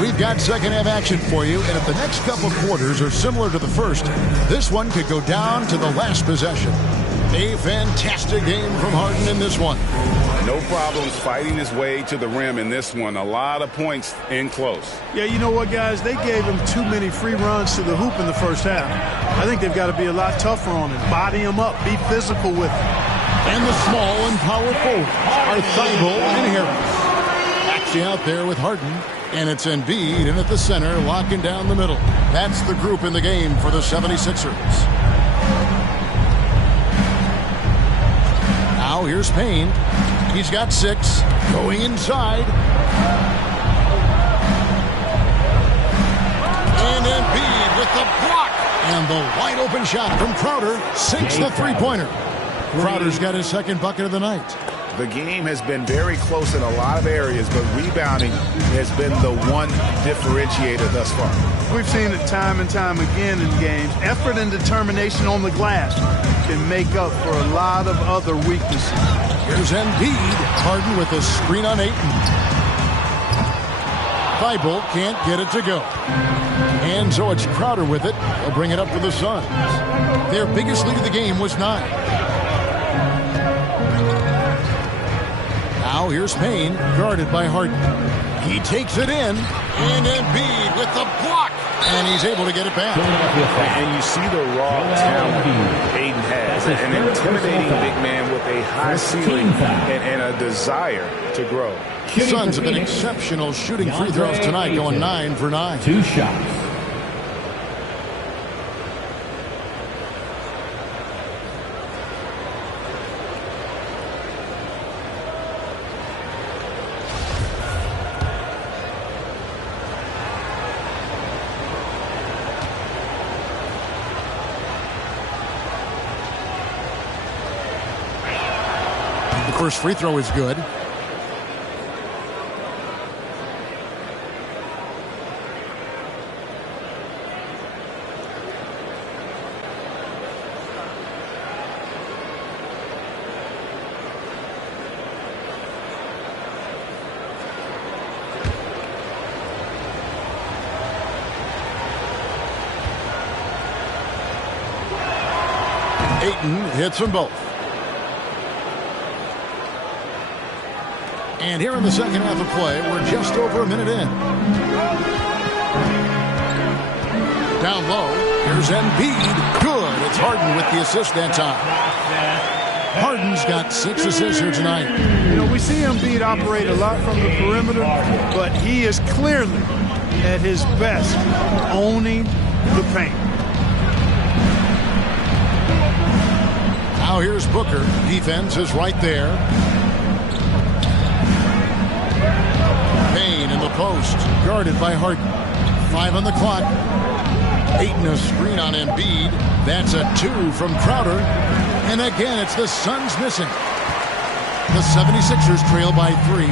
We've got second half action for you, and if the next couple quarters are similar to the first, this one could go down to the last possession. A fantastic game from Harden in this one. No problems fighting his way to the rim in this one. A lot of points in close. Yeah, you know what, guys? They gave him too many free runs to the hoop in the first half. I think they've got to be a lot tougher on him. Body him up. Be physical with him. And the small and power forwards are Thibault and Harris. Actually out there with Harden. And it's Embiid in at the center, locking down the middle. That's the group in the game for the 76ers. Now here's Payne. He's got 6. Going inside. And Embiid with the block. And the wide open shot from Crowder sinks the three-pointer. Crowder's got his second bucket of the night. The game has been very close in a lot of areas, but rebounding has been the one differentiator thus far. We've seen it time and time again in games. Effort and determination on the glass can make up for a lot of other weaknesses. Here's Embiid. Harden with a screen on Ayton. Thibault can't get it to go. And so it's Crowder with it. They'll bring it up for the Suns. Their biggest lead of the game was 9. Now here's Payne, guarded by Harden. He takes it in, and Embiid with the block, and he's able to get it back. And you see the raw talent Ayton has, an intimidating big man with a high ceiling and a desire to grow. Suns have been exceptional shooting free throws tonight, going 9 for 9. 2 shots. First free throw is good. Ayton hits them both. And here in the second half of play, we're just over a minute in. Down low, here's Embiid. Good. It's Harden with the assist that time. Harden's got 6 assists here tonight. You know, we see Embiid operate a lot from the perimeter, but he is clearly at his best owning the paint. Now here's Booker. Defense is right there. Payne in the post, guarded by Harden. 5 on the clock. Ayton a screen on Embiid. That's a 2 from Crowder. And again, it's the Suns missing. The 76ers trail by 3.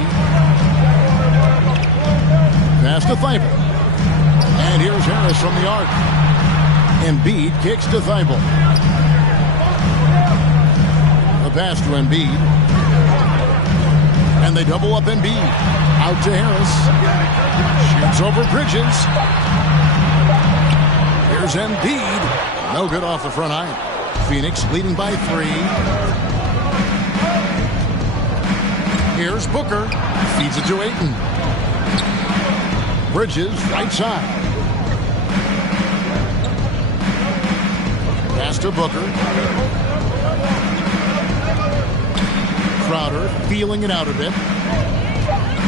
Pass to Thibault. And here's Harris from the arc. Embiid kicks to Thibault. The pass to Embiid. And they double up Embiid. Out to Harris. Shoots over Bridges. Here's Embiid. No good off the front iron. Phoenix leading by 3. Here's Booker. Feeds it to Ayton. Bridges, right side. Pass to Booker. Crowder feeling it out a bit.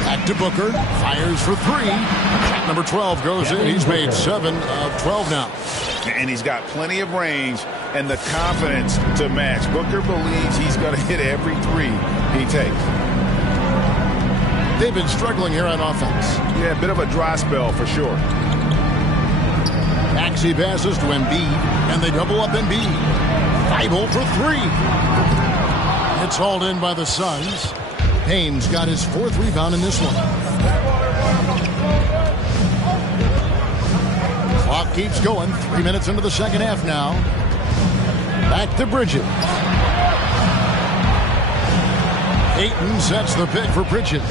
Back to Booker. Fires for 3. Shot number 12 goes in. He's made 7 of 12 now. And he's got plenty of range and the confidence to match. Booker believes he's going to hit every 3 he takes. They've been struggling here on offense. Yeah, a bit of a dry spell for sure. Maxey passes to Embiid, and they double up Embiid. Thibault for 3. It's hauled in by the Suns. Payne's got his 4th rebound in this one. Clock keeps going. 3 minutes into the second half now. Back to Bridges. Ayton sets the pick for Bridges.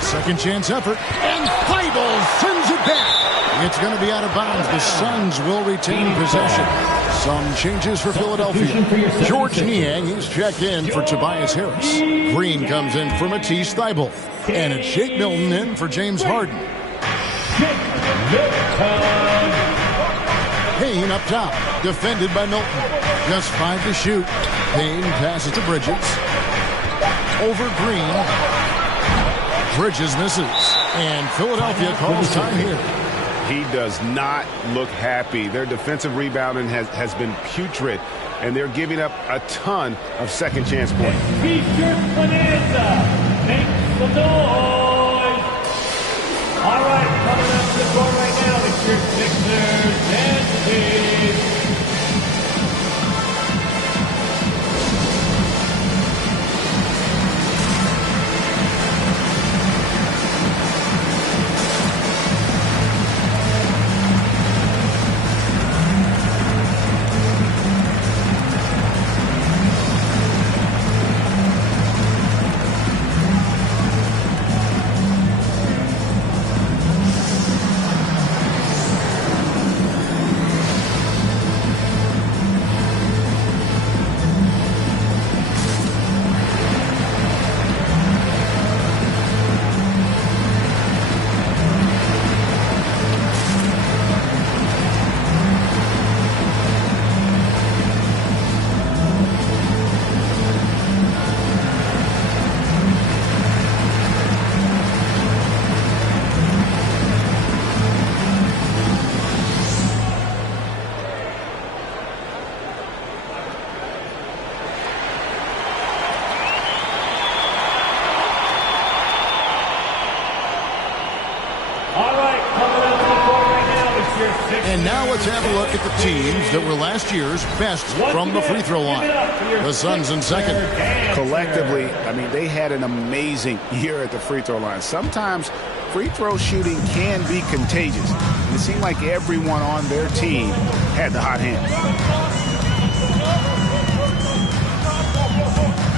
Second chance effort. And Thibault sends it back. It's going to be out of bounds. The Suns will retain possession. Some changes for Philadelphia. George Niang, he's checked in for Tobias Harris. Green comes in for Matisse Thybulle. And it's Shake Milton in for James Harden. Payne up top, defended by Milton. Just 5 to shoot. Payne passes to Bridges. Over Green. Bridges misses. And Philadelphia calls time here. He does not look happy. Their defensive rebounding has been putrid, and they're giving up a ton of second chance points. Featured Bonanza makes the noise. All right, coming up to the court right now, it's your Sixers and Kings. And now let's have a look at the teams that were last year's best from the free throw line. The Suns in second. Collectively, I mean, they had an amazing year at the free throw line. Sometimes free throw shooting can be contagious. And it seemed like everyone on their team had the hot hand.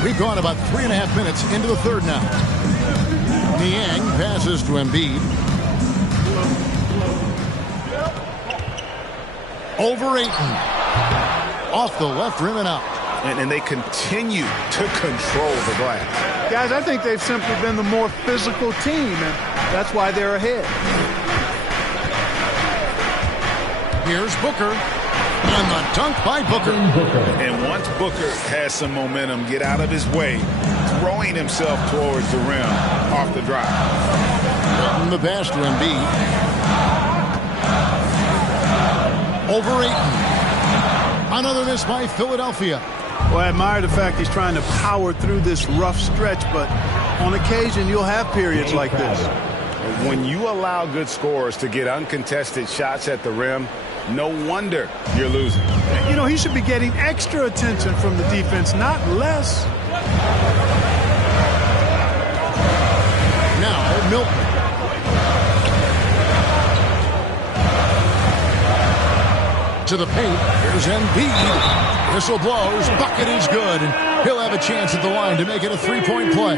We've gone about 3.5 minutes into the third now. Niang passes to Embiid. over Ayton. Off the left rim and out. And they continue to control the glass. Guys, I think they've simply been the more physical team, and that's why they're ahead. Here's Booker. And the dunk by Booker. And once Booker has some momentum, get out of his way, throwing himself towards the rim off the drive. Milton the pass to Embiid. Over Ayton. Another miss by Philadelphia. Well, I admire the fact he's trying to power through this rough stretch, but on occasion you'll have periods like this. When you allow good scorers to get uncontested shots at the rim, no wonder you're losing. You know, he should be getting extra attention from the defense, not less. Now, Milton. To the paint. Here's Embiid. Whistle blows. Bucket is good. And he'll have a chance at the line to make it a three-point play.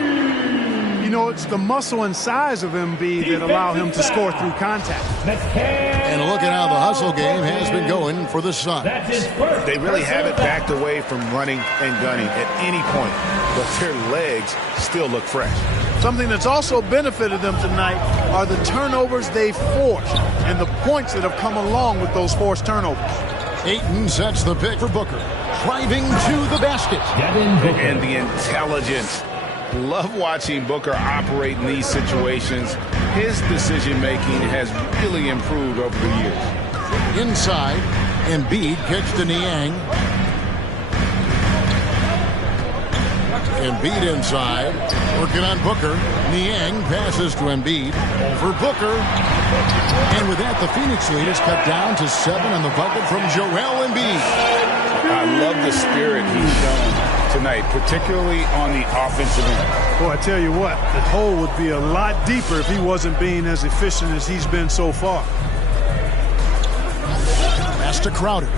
You know, it's the muscle and size of Embiid that allow him to score through contact. And look at how the hustle game has been going for the Suns. They really haven't backed away from running and gunning at any point, but their legs still look fresh. Something that's also benefited them tonight are the turnovers they've forced and the points that have come along with those forced turnovers. Ayton sets the pick for Booker. Driving to the basket. And the intelligence. Love watching Booker operate in these situations. His decision-making has really improved over the years. Inside, Embiid kicks to Niang. Embiid inside, working on Booker. Niang passes to Embiid. Over Booker. And with that, the Phoenix lead is cut down to 7 on the bucket from Joel Embiid. I love the spirit he's shown tonight, particularly on the offensive end. Boy, I tell you what, the hole would be a lot deeper if he wasn't being as efficient as he's been so far. Pass to Crowder.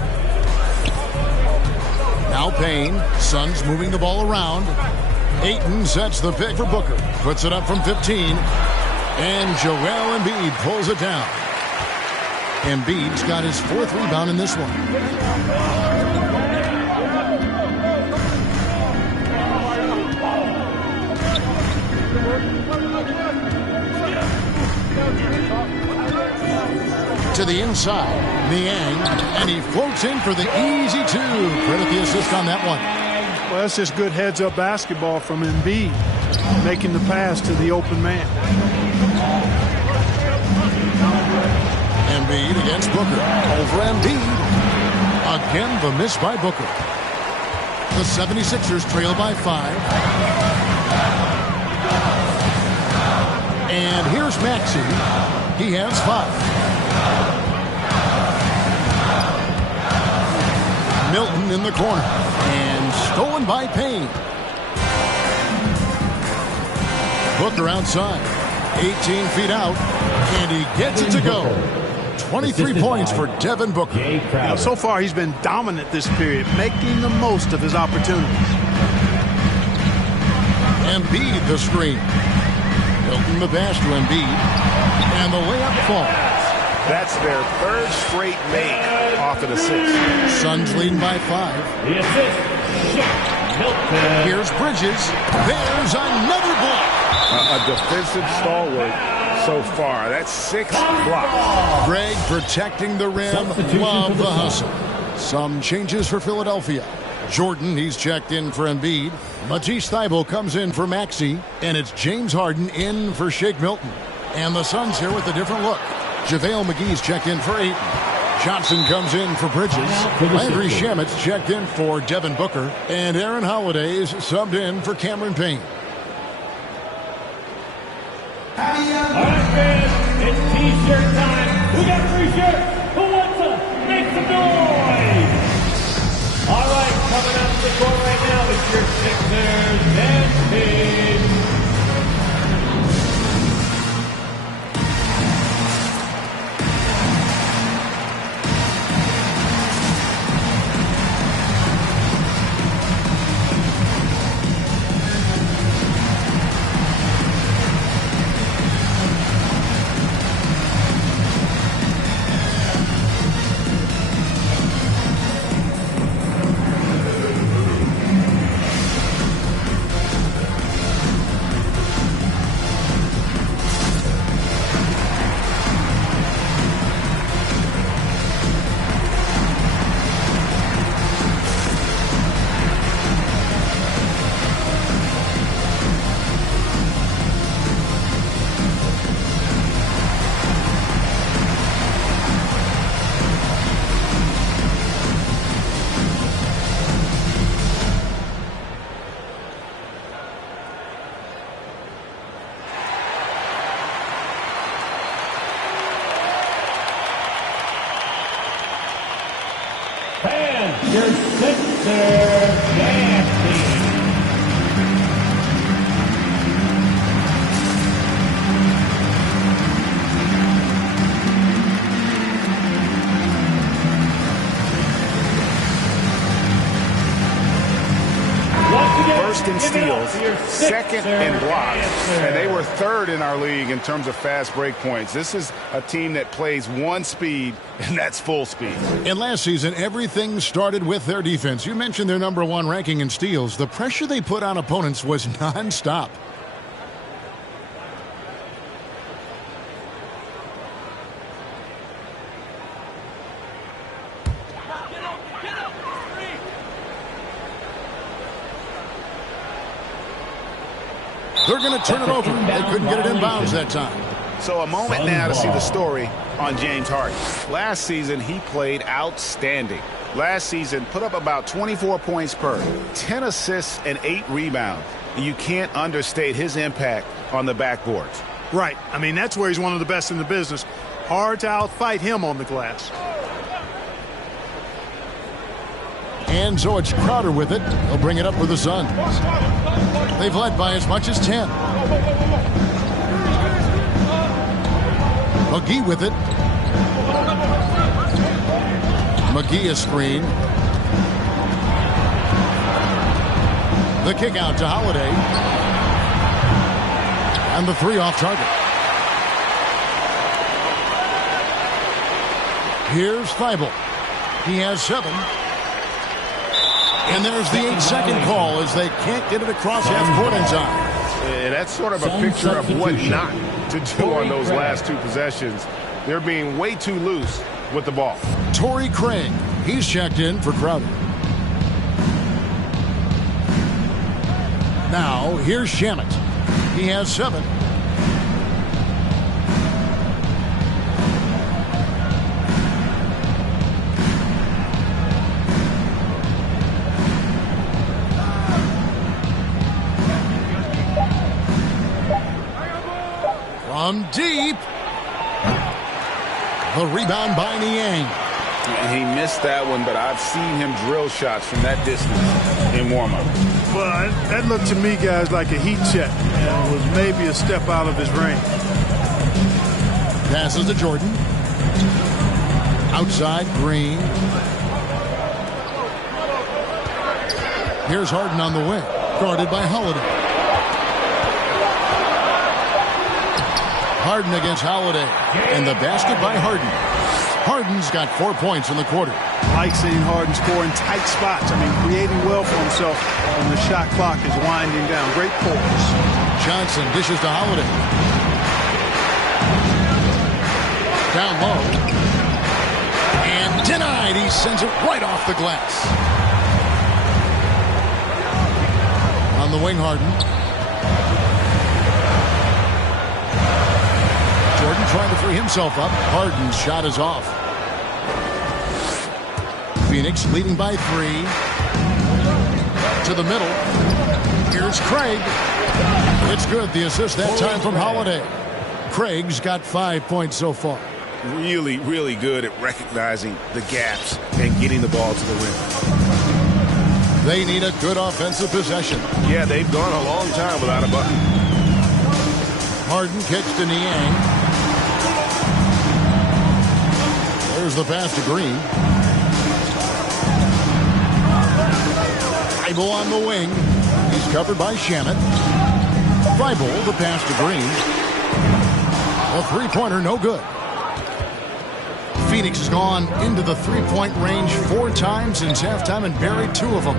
Now Payne. Suns moving the ball around. Ayton sets the pick for Booker. Puts it up from 15. And Joel Embiid pulls it down. Embiid's got his 4th rebound in this one. To the inside, Niang, and he floats in for the easy 2. Credit the assist on that one. Well, that's just good heads-up basketball from Embiid, making the pass to the open man. Embiid against Booker. Over Embiid. Again, the miss by Booker. The 76ers trail by 5. And here's Maxey. He has 5. Milton in the corner. And stolen by Payne. Booker outside. 18 feet out. And he gets it to go. 23 points for Devin Booker. Now, so far, he's been dominant this period, making the most of his opportunities. Embiid the screen. Milton the pass to Embiid. And the layup falls. That's their 3rd straight make off an assist. Suns leading by 5. The assist. Milton. Here's Bridges. There's another block. A defensive stalwart so far. That's 6 blocks. Greg protecting the rim. Love the hustle. Some changes for Philadelphia. Jordan, he's checked in for Embiid. Matisse Thybulle comes in for Maxey. And it's James Harden in for Shake Milton. And the Suns here with a different look. JaVale McGee's checked in for Ayton. Johnson comes in for Bridges. Landry Shamet's checked in for Devin Booker. And Aaron Holiday's subbed in for Cameron Payne. All right, fans, it's T-shirt time. We got free shirts. Who wants them? Make some noise. All right, coming up to the court right now is your Sixers and team. your Sixer, Nasty. First in steals, second in blocks, and they were third in our league in terms of fast break points. This is a team that plays one speed, and that's full speed. And last season, everything started with their defense. You mentioned their #1 ranking in steals. The pressure they put on opponents was nonstop. They're going to turn it over. They couldn't get it in bounds that time. So a moment now to see the story on James Harden. Last season, he played outstanding. Last season, put up about 24 points per, 10 assists, and 8 rebounds. And you can't understate his impact on the backboards. Right. I mean, that's where he's one of the best in the business. Hard to outfight him on the glass. And so it's Crowder with it. He'll bring it up for the Suns. They've led by as much as 10. McGee with it. McGee a screen. The kick out to Holiday. And the 3 off target. Here's Thibault. He has 7. And there's the 8-second call as they can't get it across half court in time. And that's sort of a picture of what not to do on those last 2 possessions. They're being way too loose with the ball. Torrey Craig, he's checked in for Crowder. Now, here's Shamet. He has 7. From deep. The rebound by Niang. He missed that one, but I've seen him drill shots from that distance in warm-up. Well, that looked to me, guys, like a heat check. And was maybe a step out of his range. Passes to Jordan. Outside, Green. Here's Harden on the wing. Guarded by Holiday. Harden against Holiday. And the basket by Harden. Harden's got 4 points in the quarter. I like seeing Harden score in tight spots. I mean, creating well for himself when the shot clock is winding down. Great pulls. Johnson dishes to Holiday. Down low. And denied. He sends it right off the glass. On the wing, Harden. Jordan trying to free himself up. Harden's shot is off. Phoenix leading by 3. To the middle. Here's Craig. It's good. The assist that time from Holiday. Craig's got 5 points so far. Really, really good at recognizing the gaps and getting the ball to the rim. They need a good offensive possession. Yeah, they've gone a long time without a bucket. Harden kicks to Niang. There's the pass to Green. Thibault on the wing. He's covered by Shamet. Thibault, the pass to Green. A three-pointer, no good. Phoenix has gone into the three-point range 4 times since halftime and buried 2 of them.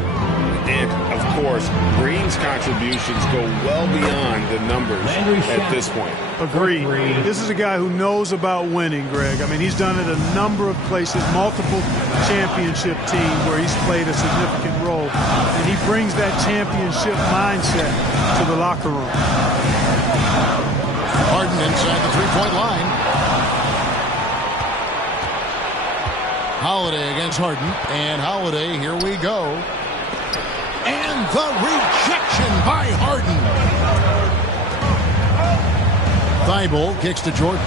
And, of course, Green's contributions go well beyond the numbers at this point. Agreed. This is a guy who knows about winning, Greg. I mean, he's done it a number of places, multiple championship teams where he's played a significant role. And he brings that championship mindset to the locker room. Harden inside the three-point line. Holiday against Harden. And Holiday, here we go. And the rejection by Harden. Thibault kicks to Jordan.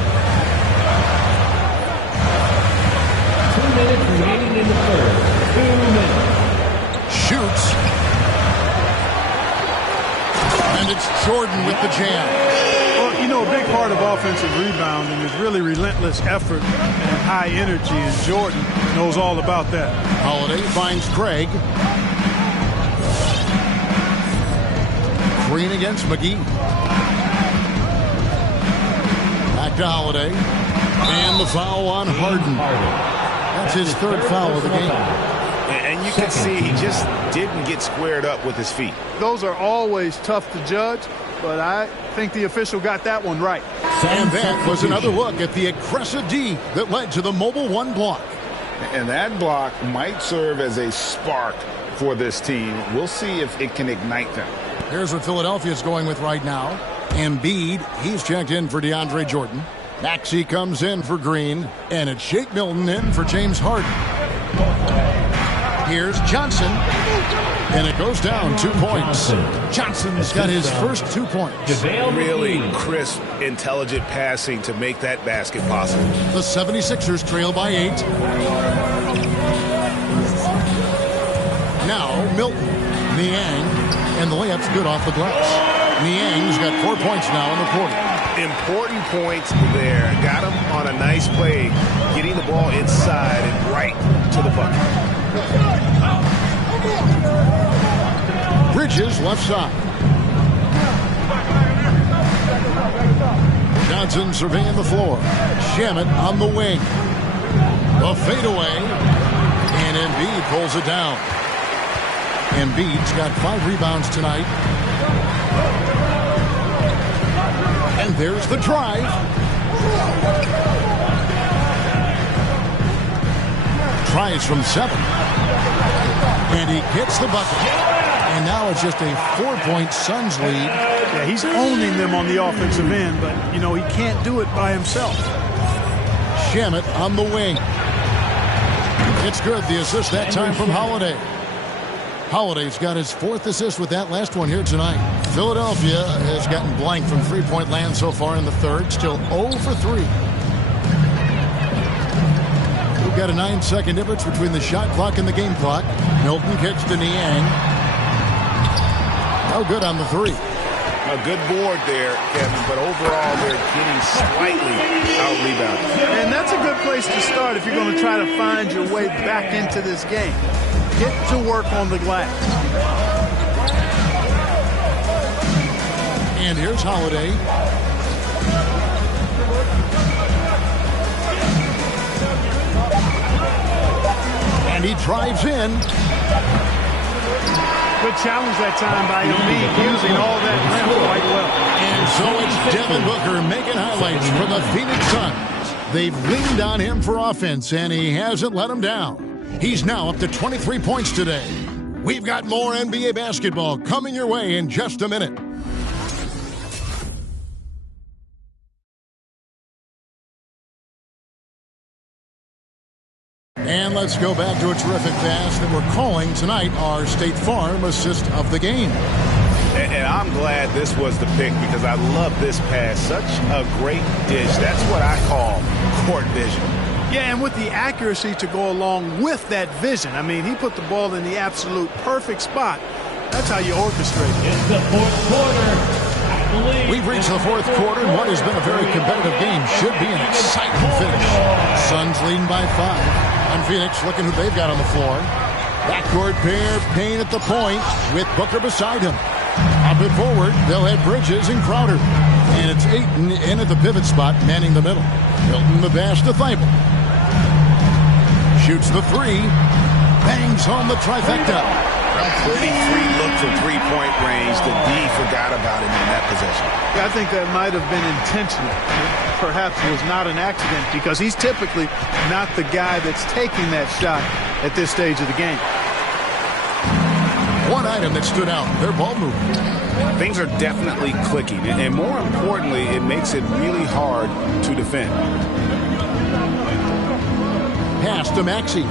2 minutes remaining in the third. minutes. Shoots. And it's Jordan with the jam. Well, you know, a big part of offensive rebounding is really relentless effort and high energy, and Jordan knows all about that. Holiday finds Craig. Green against McGee. Back to Holiday. And the foul on Harden. That's his third foul of the game. And you can see he just didn't get squared up with his feet. Those are always tough to judge, but I think the official got that one right. And that was another look at the aggressive D that led to the Mobile One block. And that block might serve as a spark for this team. We'll see if it can ignite them. Here's what Philadelphia's going with right now. Embiid, he's checked in for DeAndre Jordan. Maxey comes in for Green. And it's Shake Milton in for James Harden. Here's Johnson. And it goes down 2 points. Johnson's got his first 2 points. Really crisp, intelligent passing to make that basket possible. The 76ers trail by 8. Now Milton, Niang, and the layup's good off the glass. Niang's got 4 points now in the quarter. Important points there. Got him on a nice play, getting the ball inside and right to the bucket. Bridges left side. Johnson surveying the floor. Shamet on the wing. The fadeaway. And Embiid pulls it down. Embiid's got 5 rebounds tonight. And there's the drive. Tries from 7. And he gets the bucket. And now it's just a 4-point Suns lead. Yeah, he's owning them on the offensive end, but, you know, he can't do it by himself. Shamet on the wing. It's good. The assist that time from Holiday. Holiday's got his 4th assist with that last one here tonight. Philadelphia has gotten blank from three-point land so far in the third. Still 0 for 3. We've got a 9-second difference between the shot clock and the game clock. Milton kicks to Niang. No good on the 3. A good board there, Kevin, but overall they're getting slightly out-rebounded. And that's a good place to start if you're going to try to find your way back into this game. Get to work on the glass. And here's Holiday. And he drives in. Good challenge that time by Embiid, using all that length quite well. And so it's Devin Booker making highlights for the Phoenix Suns. They've leaned on him for offense, and he hasn't let them down. He's now up to 23 points today. We've got more NBA basketball coming your way in just a minute. And let's go back to a terrific pass that we're calling tonight our State Farm assist of the game. And I'm glad this was the pick because I love this pass. Such a great dish. That's what I call court vision. Yeah, and with the accuracy to go along with that vision. I mean, he put the ball in the absolute perfect spot. That's how you orchestrate it. It's the 4th quarter. We've reached the 4th quarter, and what has been a very competitive game should be an exciting finish. Suns leading by 5. And Phoenix looking who they've got on the floor. Backcourt pair, Payne at the point with Booker beside him. Up and forward, they'll have Bridges and Crowder. And it's Ayton in at the pivot spot, manning the middle. Milton the pass to Thibault. Shoots the 3. Bangs home the trifecta. A pretty free look from three-point range. The D forgot about him in that possession. I think that might have been intentional. It perhaps was not an accident because he's typically not the guy that's taking that shot at this stage of the game. One item that stood out, their ball movement. Things are definitely clicking, and more importantly, it makes it really hard to defend. Pass to Maxey.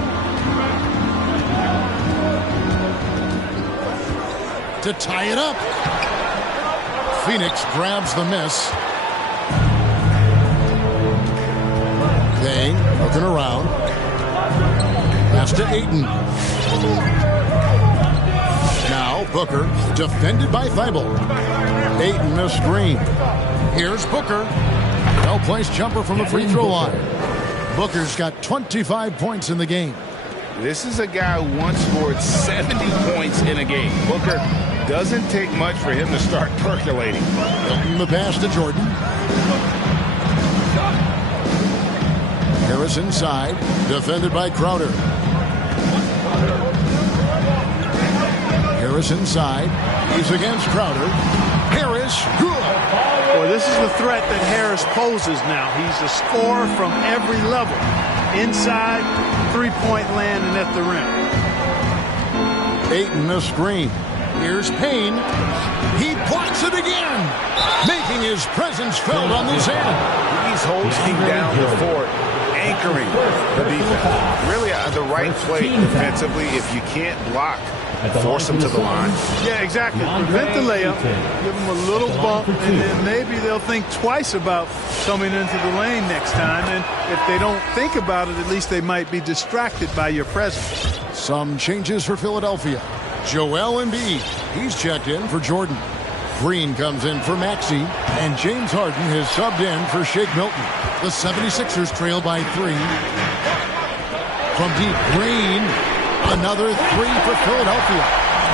To tie it up. Phoenix grabs the miss. They looking around. Pass to Ayton. Now Booker, defended by Thibault. Ayton a screen. Here's Booker. Well-placed jumper from the free throw line. Booker's got 25 points in the game. This is a guy who once scored 70 points in a game. Booker doesn't take much for him to start percolating. Hilton the pass to Jordan. Harris inside, defended by Crowder. Harris inside, he's against Crowder. Harris, good. Boy, this is the threat that Harris poses now. He's a scorer from every level. Inside, three-point land, and at the rim. Ayton a screen. Here's Payne. He blocks it again, making his presence felt on this end. He's holding down the fort, anchoring the defense. Really the right play defensively. If you can't block, force them to the line. Yeah, exactly. Prevent the layup, give them a little bump, and then maybe they'll think twice about coming into the lane next time. And if they don't think about it, at least they might be distracted by your presence. Some changes for Philadelphia. Joel Embiid, he's checked in for Jordan. Green comes in for Maxey, and James Harden has subbed in for Shake Milton. The 76ers trail by 3. From deep, Green, another 3 for Philadelphia.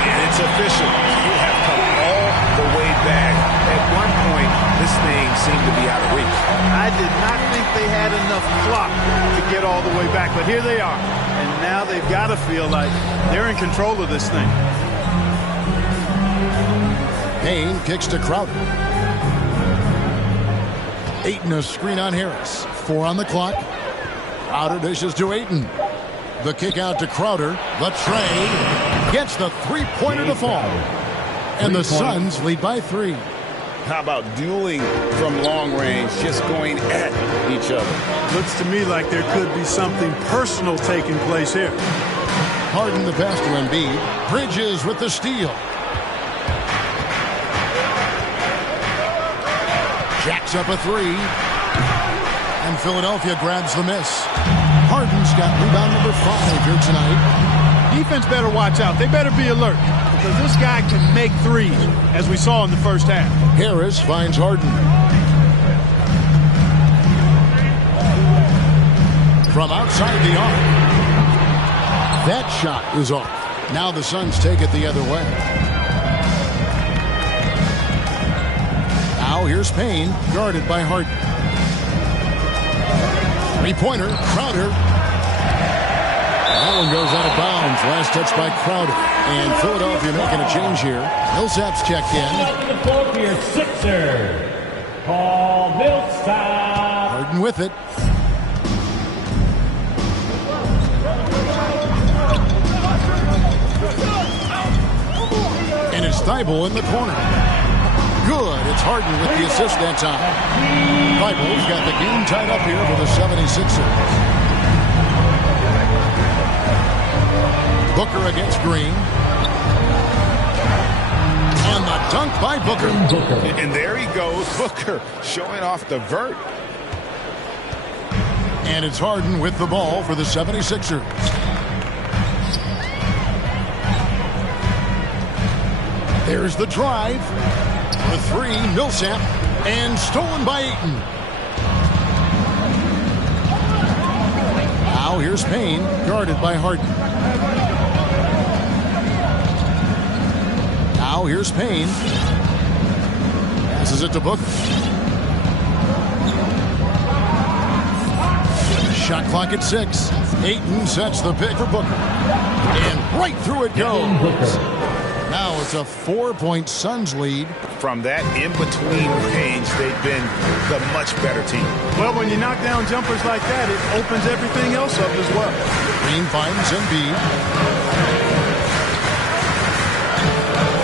And it's official. You have come all the way back. At one point, this thing seemed to be out of reach. I did not think they had enough clock to get all the way back, but here they are. And now they've got to feel like they're in control of this thing. Payne kicks to Crowder. Ayton a screen on Harris. 4 on the clock. Crowder dishes to Ayton. The kick out to Crowder. The trade gets the three-pointer to fall. And the Suns lead by 3. How about dueling from long range, just going at each other? Looks to me like there could be something personal taking place here. Harden the pass to Embiid. Bridges with the steal. Jacks up a 3. And Philadelphia grabs the miss. Harden's got rebound number 5 here tonight. Defense better watch out. They better be alert, because this guy can make threes, as we saw in the first half. Harris finds Harden. From outside the arc. That shot is off. Now the Suns take it the other way. Now here's Payne, guarded by Harden. Three-pointer, Crowder. That one goes out of bounds. Last touch by Crowder. And Philadelphia making a change here. Millsap's checked in. The floor for your Sixer, Paul Millsap. Harden with it. And it's Thibault in the corner. Good. It's Harden with the assist that time. Thibault's got the game tied up here for the 76ers. Booker against Green. And the dunk by Booker. And there he goes, Booker, showing off the vert. And it's Harden with the ball for the 76ers. There's the drive. The 3, Millsap, and stolen by Ayton. Now here's Payne, guarded by Harden. Now here's Payne. Passes it to Booker. Shot clock at 6. Ayton sets the pick for Booker. And right through it goes. Now it's a 4-point Suns lead. From that in-between range, they've been the much better team. Well, when you knock down jumpers like that, it opens everything else up as well. Green finds Embiid.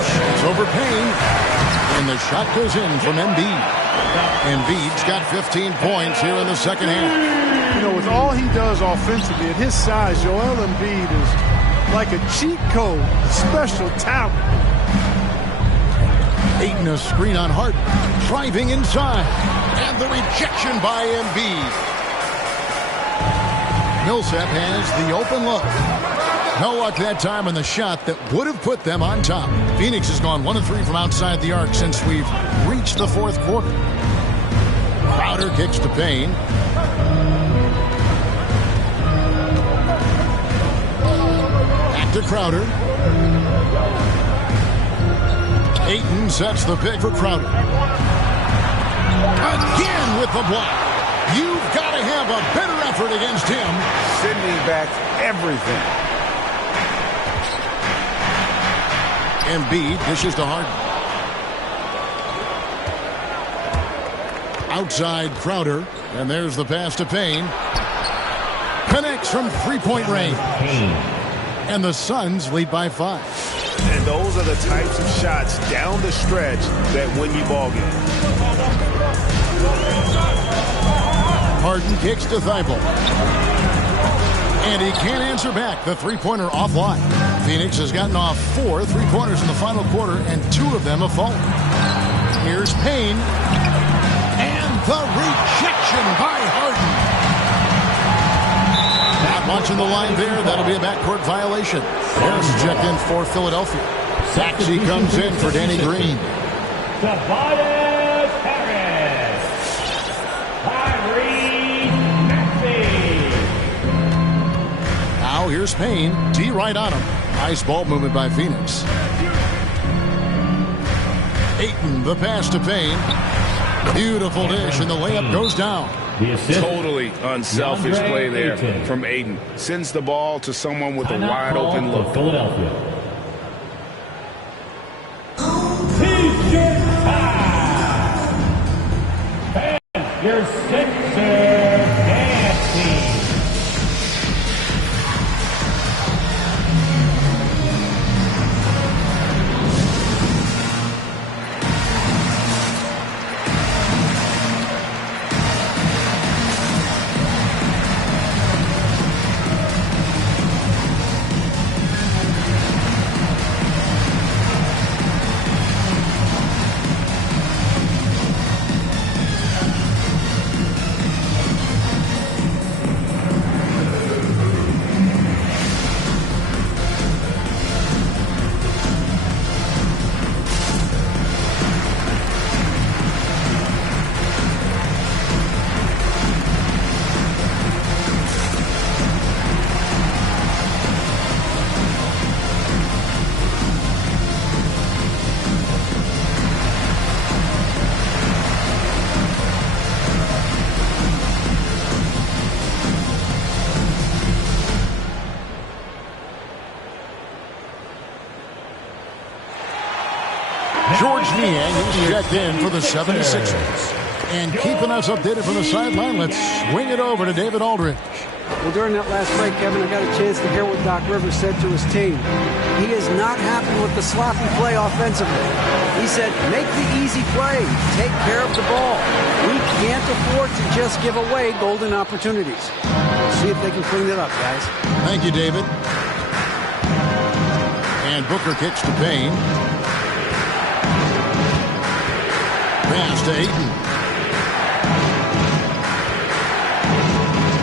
Shoots over Payne. And the shot goes in from Embiid. Embiid's got 15 points here in the second half. You know, with all he does offensively, at his size, Joel Embiid is like a cheat code, special talent. Ayton a screen on Harden, driving inside, and the rejection by Embiid. Millsap has the open look. No luck that time on the shot that would have put them on top. Phoenix has gone 1 of 3 from outside the arc since we've reached the fourth quarter. Crowder kicks to Payne. Back to Crowder. Ayton sets the pick for Crowder. Again with the block. You've got to have a better effort against him. Sending back everything. Embiid dishes to Harden. Outside Crowder, and there's the pass to Payne. Connects from three-point range. And the Suns lead by 5. And those are the types of shots down the stretch that win you ball games. Harden kicks to Thibault. And he can't answer back. The three-pointer offline. Phoenix has gotten off 4 three-pointers in the final quarter, and 2 of them have fallen. Here's Payne. And the rejection by Harden. Not watching the line there. That'll be a backcourt violation. Harris checked in for Philadelphia. Saxby comes in for Danny Green. Tobias Harris. Tyrese Maxey. Now here's Payne. D right on him. Nice ball movement by Phoenix. Ayton, the pass to Payne. Beautiful dish, and the layup goes down. Totally unselfish play there from Ayton. Sends the ball to someone with a wide open look. Philadelphia. T-shirt time. And your Sixers dance team. George Niang is checked in for the 76ers. And keeping us updated from the sideline, let's swing it over to David Aldridge. Well, during that last break, Kevin, I got a chance to hear what Doc Rivers said to his team. He is not happy with the sloppy play offensively. He said, make the easy play. Take care of the ball. We can't afford to just give away golden opportunities. See if they can clean it up, guys. Thank you, David. And Booker kicks to Payne. Pass to Ayton.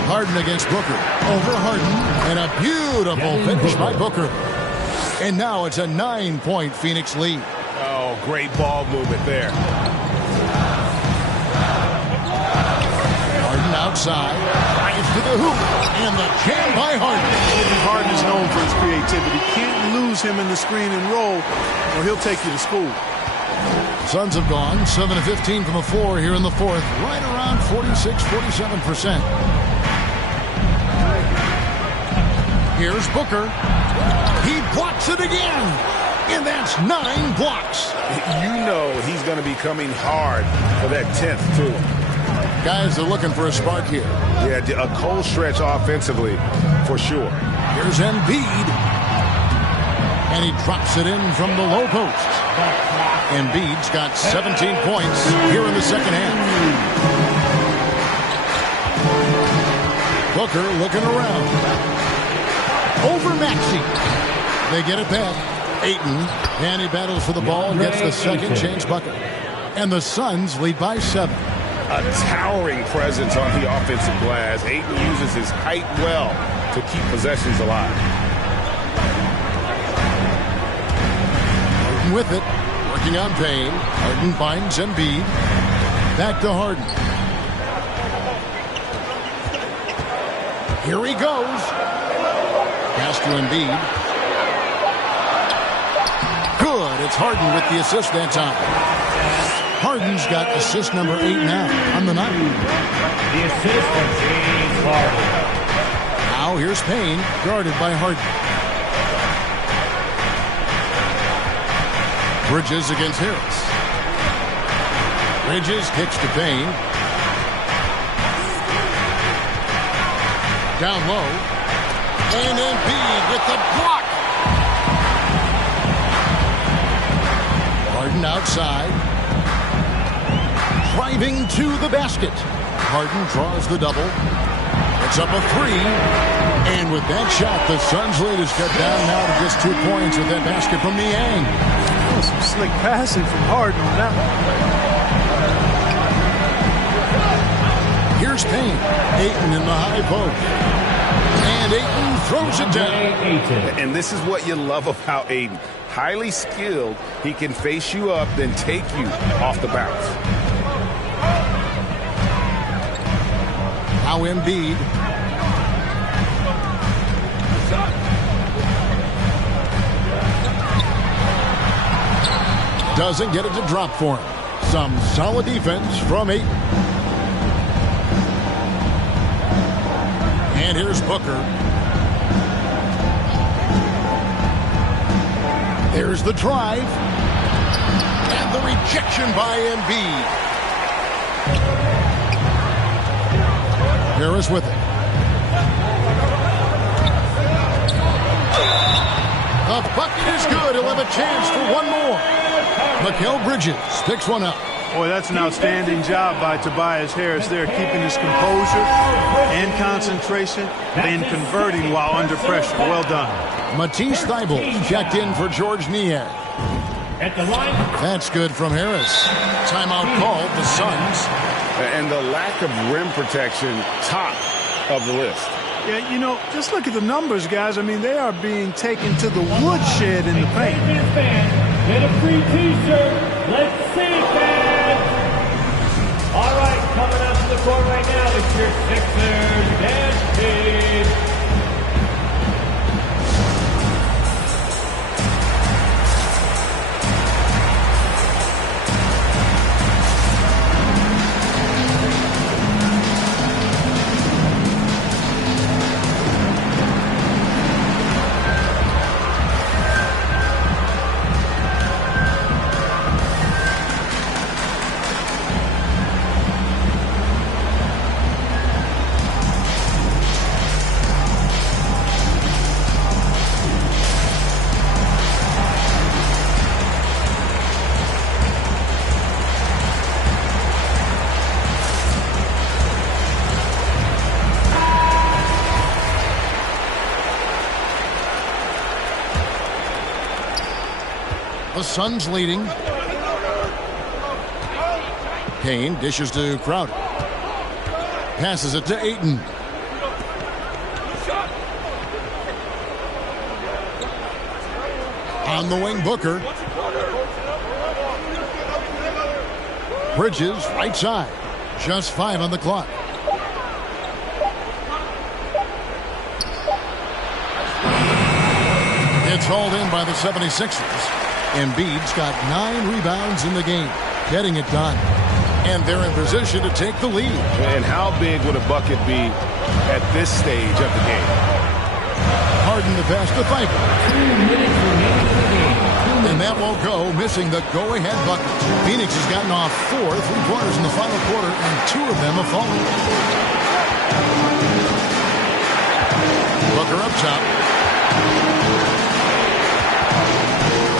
Harden against Booker. Over Harden. And a beautiful finish by Booker. And now it's a 9-point Phoenix lead. Oh, great ball movement there. Harden outside. Drives to the hoop. And the jam by Harden. Harden is known for his creativity. Can't lose him in the screen and roll, or he'll take you to school. Suns have gone 7 of 15 from the floor here in the fourth. Right around 46-47%. Here's Booker. He blocks it again. And that's 9 blocks. You know he's going to be coming hard for that 10th, too. Guys are looking for a spark here. Yeah, a cold stretch offensively, for sure. Here's Embiid. And he drops it in from the low post. Embiid's got 17 points here in the second half. Booker looking around. Over Maxey. They get it back. Ayton. And he battles for the ball and gets the second chance bucket. And the Suns lead by 7. a towering presence on the offensive glass. Ayton uses his height well to keep possessions alive. Harden with it, working on Payne. Harden finds Embiid. Back to Harden. Here he goes. Pass to Embiid. Good. It's Harden with the assist that time. Harden's got assist number 8 now on the night. The assist from James Harden. Now here's Payne, guarded by Harden. Bridges against Harris. Bridges kicks to Payne. Down low. And Embiid with the block. Harden outside. Driving to the basket. Harden draws the double. It's up a 3. And with that shot, the Suns' lead is cut down now to just 2 points with that basket from Niang. Oh, some slick passing from Harden on that one. Here's Payne. Ayton in the high post. And Ayton throws it down. And this is what you love about Ayton. Highly skilled. He can face you up, then take you off the bounce. Now Embiid. Doesn't get it to drop for him. Some solid defense from Ayton. And here's Booker. There's the drive. And the rejection by Embiid. Harris with it. The bucket is good. He'll have a chance for one more. Mikal Bridges picks one up. Boy, that's an outstanding job by Tobias Harris there, keeping his composure and concentration, then converting while under pressure. Well done. Matisse Thybulle checked in for George Niang. At the line. That's good from Harris. Timeout called, the Suns. And the lack of rim protection, top of the list. Yeah, you know, just look at the numbers, guys. I mean, they are being taken to the woodshed in the paint. Get a free T-shirt. Let's see, fans. All right, coming up to the court right now, it's your Sixers dance team. The Suns leading. Payne dishes to Crowder. Passes it to Ayton. On the wing, Booker. Bridges, right side. Just 5 on the clock. It's hauled in by the 76ers. Embiid's got 9 rebounds in the game, getting it done. And they're in position to take the lead. And how big would a bucket be at this stage of the game? Harden the pass to Thybulle. And that won't go, missing the go-ahead bucket. Phoenix has gotten off 4 3-pointers in the final quarter, and 2 of them have fallen. Booker up top.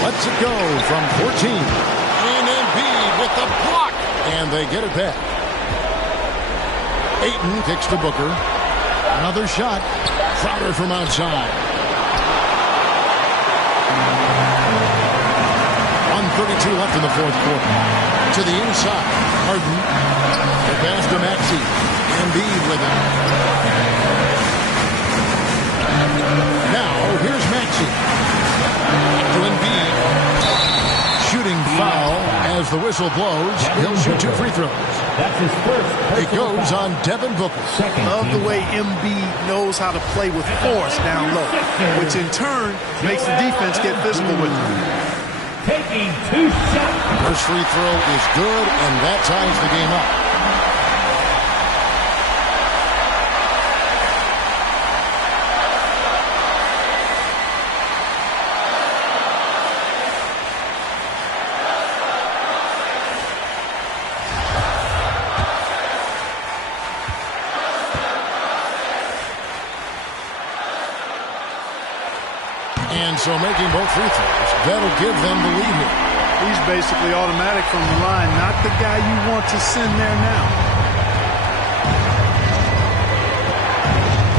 Lets it go from 14. And Embiid with the block. And they get it back. Ayton kicks to Booker. Another shot. Crowder from outside. 1:32 left in the fourth quarter. to the inside. Harden. The pass to Maxey. Embiid with it. Now, here's Maxey. To Embiid. Shooting foul as the whistle blows. He'll shoot 2 free throws. That's his first. It goes on Devin Booker. Love the way Embiid knows how to play with force down low, which in turn makes the defense get physical with him. Taking 2 shots. First free throw is good, and that ties the game up. And so making both free throws, that'll give them the lead here. He's basically automatic from the line, not the guy you want to send there now.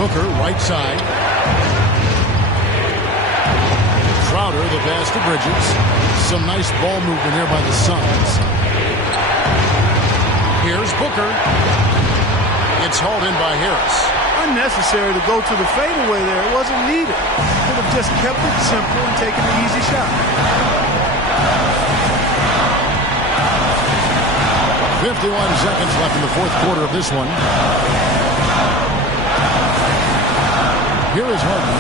Booker, right side. Crowder, the pass to Bridges. Some nice ball movement here by the Suns. Here's Booker. It's hauled in by Harris. Unnecessary to go to the fadeaway there. It wasn't needed. Could have just kept it simple and taken the easy shot. 51 seconds left in the fourth quarter of this one. Here is Harden.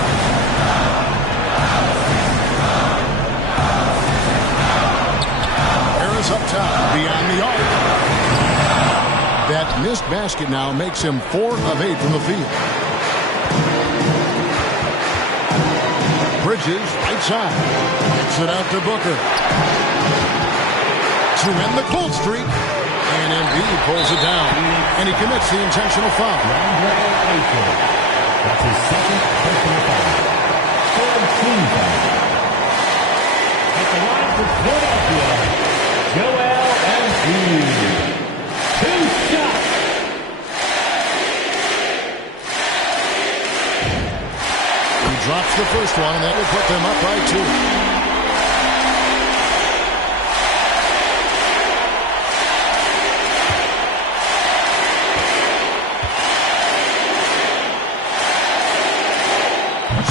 Harris up top, beyond the arc. That missed basket now makes him 4 of 8 from the field. Bridges, right side. Gets it out to Booker. To end the cold streak. And Embiid pulls it down. And he commits the intentional foul. That's his second personal foul. Third team foul. At the line for Philadelphia, Joel Embiid. 2 shots. He drops the first one, and that will put them up by 2.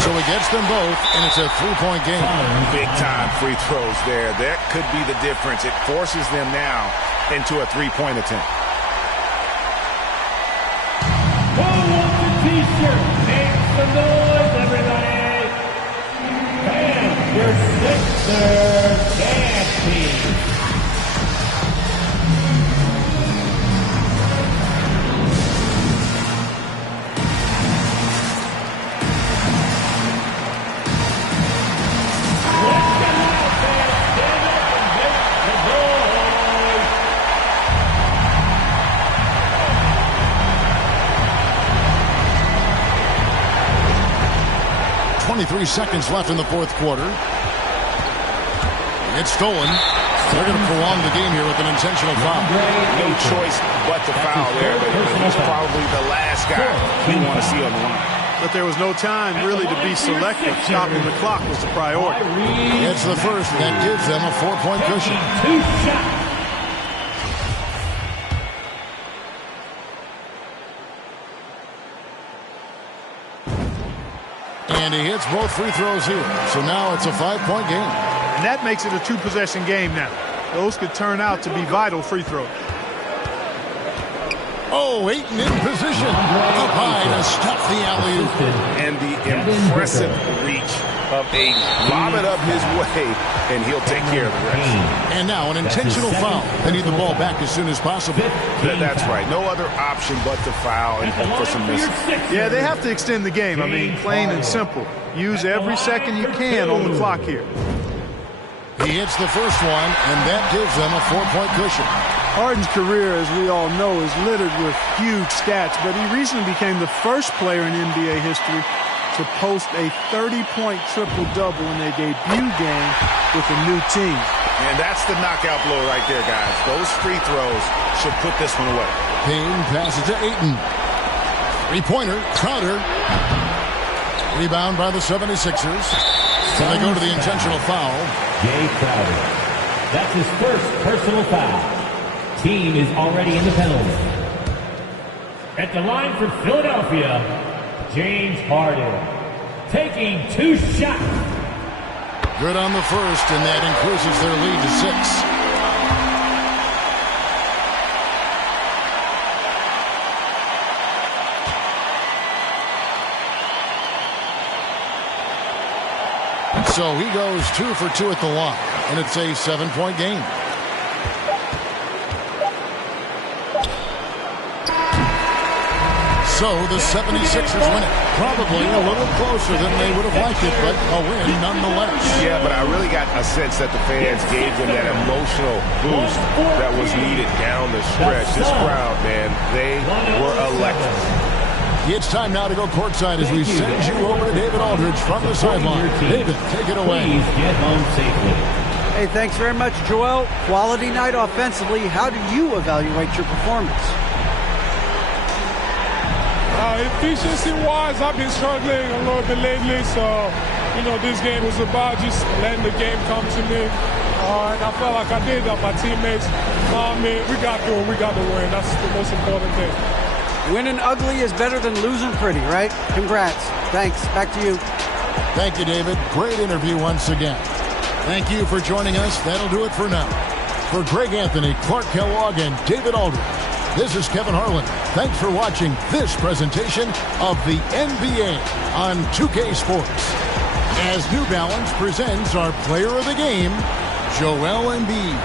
So he gets them both, and it's a 3-point game. Big-time free throws there. That could be the difference. It forces them now into a 3-point attempt. Who wants a t-shirt? Make some noise, everybody. And your Sixers dance team. Three seconds left in the fourth quarter. It's stolen. They're going to prolong the game here with an intentional foul. No choice but to foul there, but he's probably the last guy we want to see on the line. But there was no time really to be selective. Stopping the clock was the priority. It's the first. That gives them a 4-point cushion. 2 shots. And he hits both free throws here. So now it's a 5-point game. And that makes it a 2-possession game now. Those could turn out to be vital free throws. Oh, Ayton in position. Up high to stop the alley-oop. And the impressive reach of Ayton. Lob it up his way, and he'll take care of the rest. And now an intentional foul. They need the ball back as soon as possible. That's right. No other option but to foul and hope for some misses. Yeah, they have to extend the game. I mean, plain and simple. Use every second you can on the clock here. He hits the first one, and that gives them a 4-point cushion. Harden's career, as we all know, is littered with huge stats, but he recently became the first player in NBA history to post a 30-point triple-double in a debut game with a new team. And that's the knockout blow right there, guys. Those free throws should put this one away. Payne passes to Ayton. 3-pointer, Crowder. Rebound by the 76ers. So they go to the intentional foul. Jay Crowder. That's his first personal foul. team is already in the penalty. At the line for Philadelphia, James Harden, taking 2 shots. Good on the first, and that increases their lead to 6. So he goes 2 for 2 at the line, and it's a 7-point game. So the 76ers win it. Probably a little closer than they would have liked it, but a win nonetheless. Yeah, but I really got a sense that the fans gave them that emotional boost that was needed down the stretch. This crowd, man, they were electric. It's time now to go courtside as we send you over to David Aldridge from the sideline. David, take it away. Please get home safely. Hey, thanks very much, Joel. Quality night offensively. How do you evaluate your performance? Efficiency-wise, I've been struggling a little bit lately, so, this game was about just letting the game come to me. And I felt like I did that. My teammates found me. We got to win. That's the most important thing. Winning ugly is better than losing pretty, right? Congrats. Thanks. Back to you. Thank you, David. Great interview once again. Thank you for joining us. That'll do it for now. For Greg Anthony, Clark Kellogg, and David Aldridge, this is Kevin Harlan. Thanks for watching this presentation of the NBA on 2K Sports. As New Balance presents our player of the game, Joel Embiid.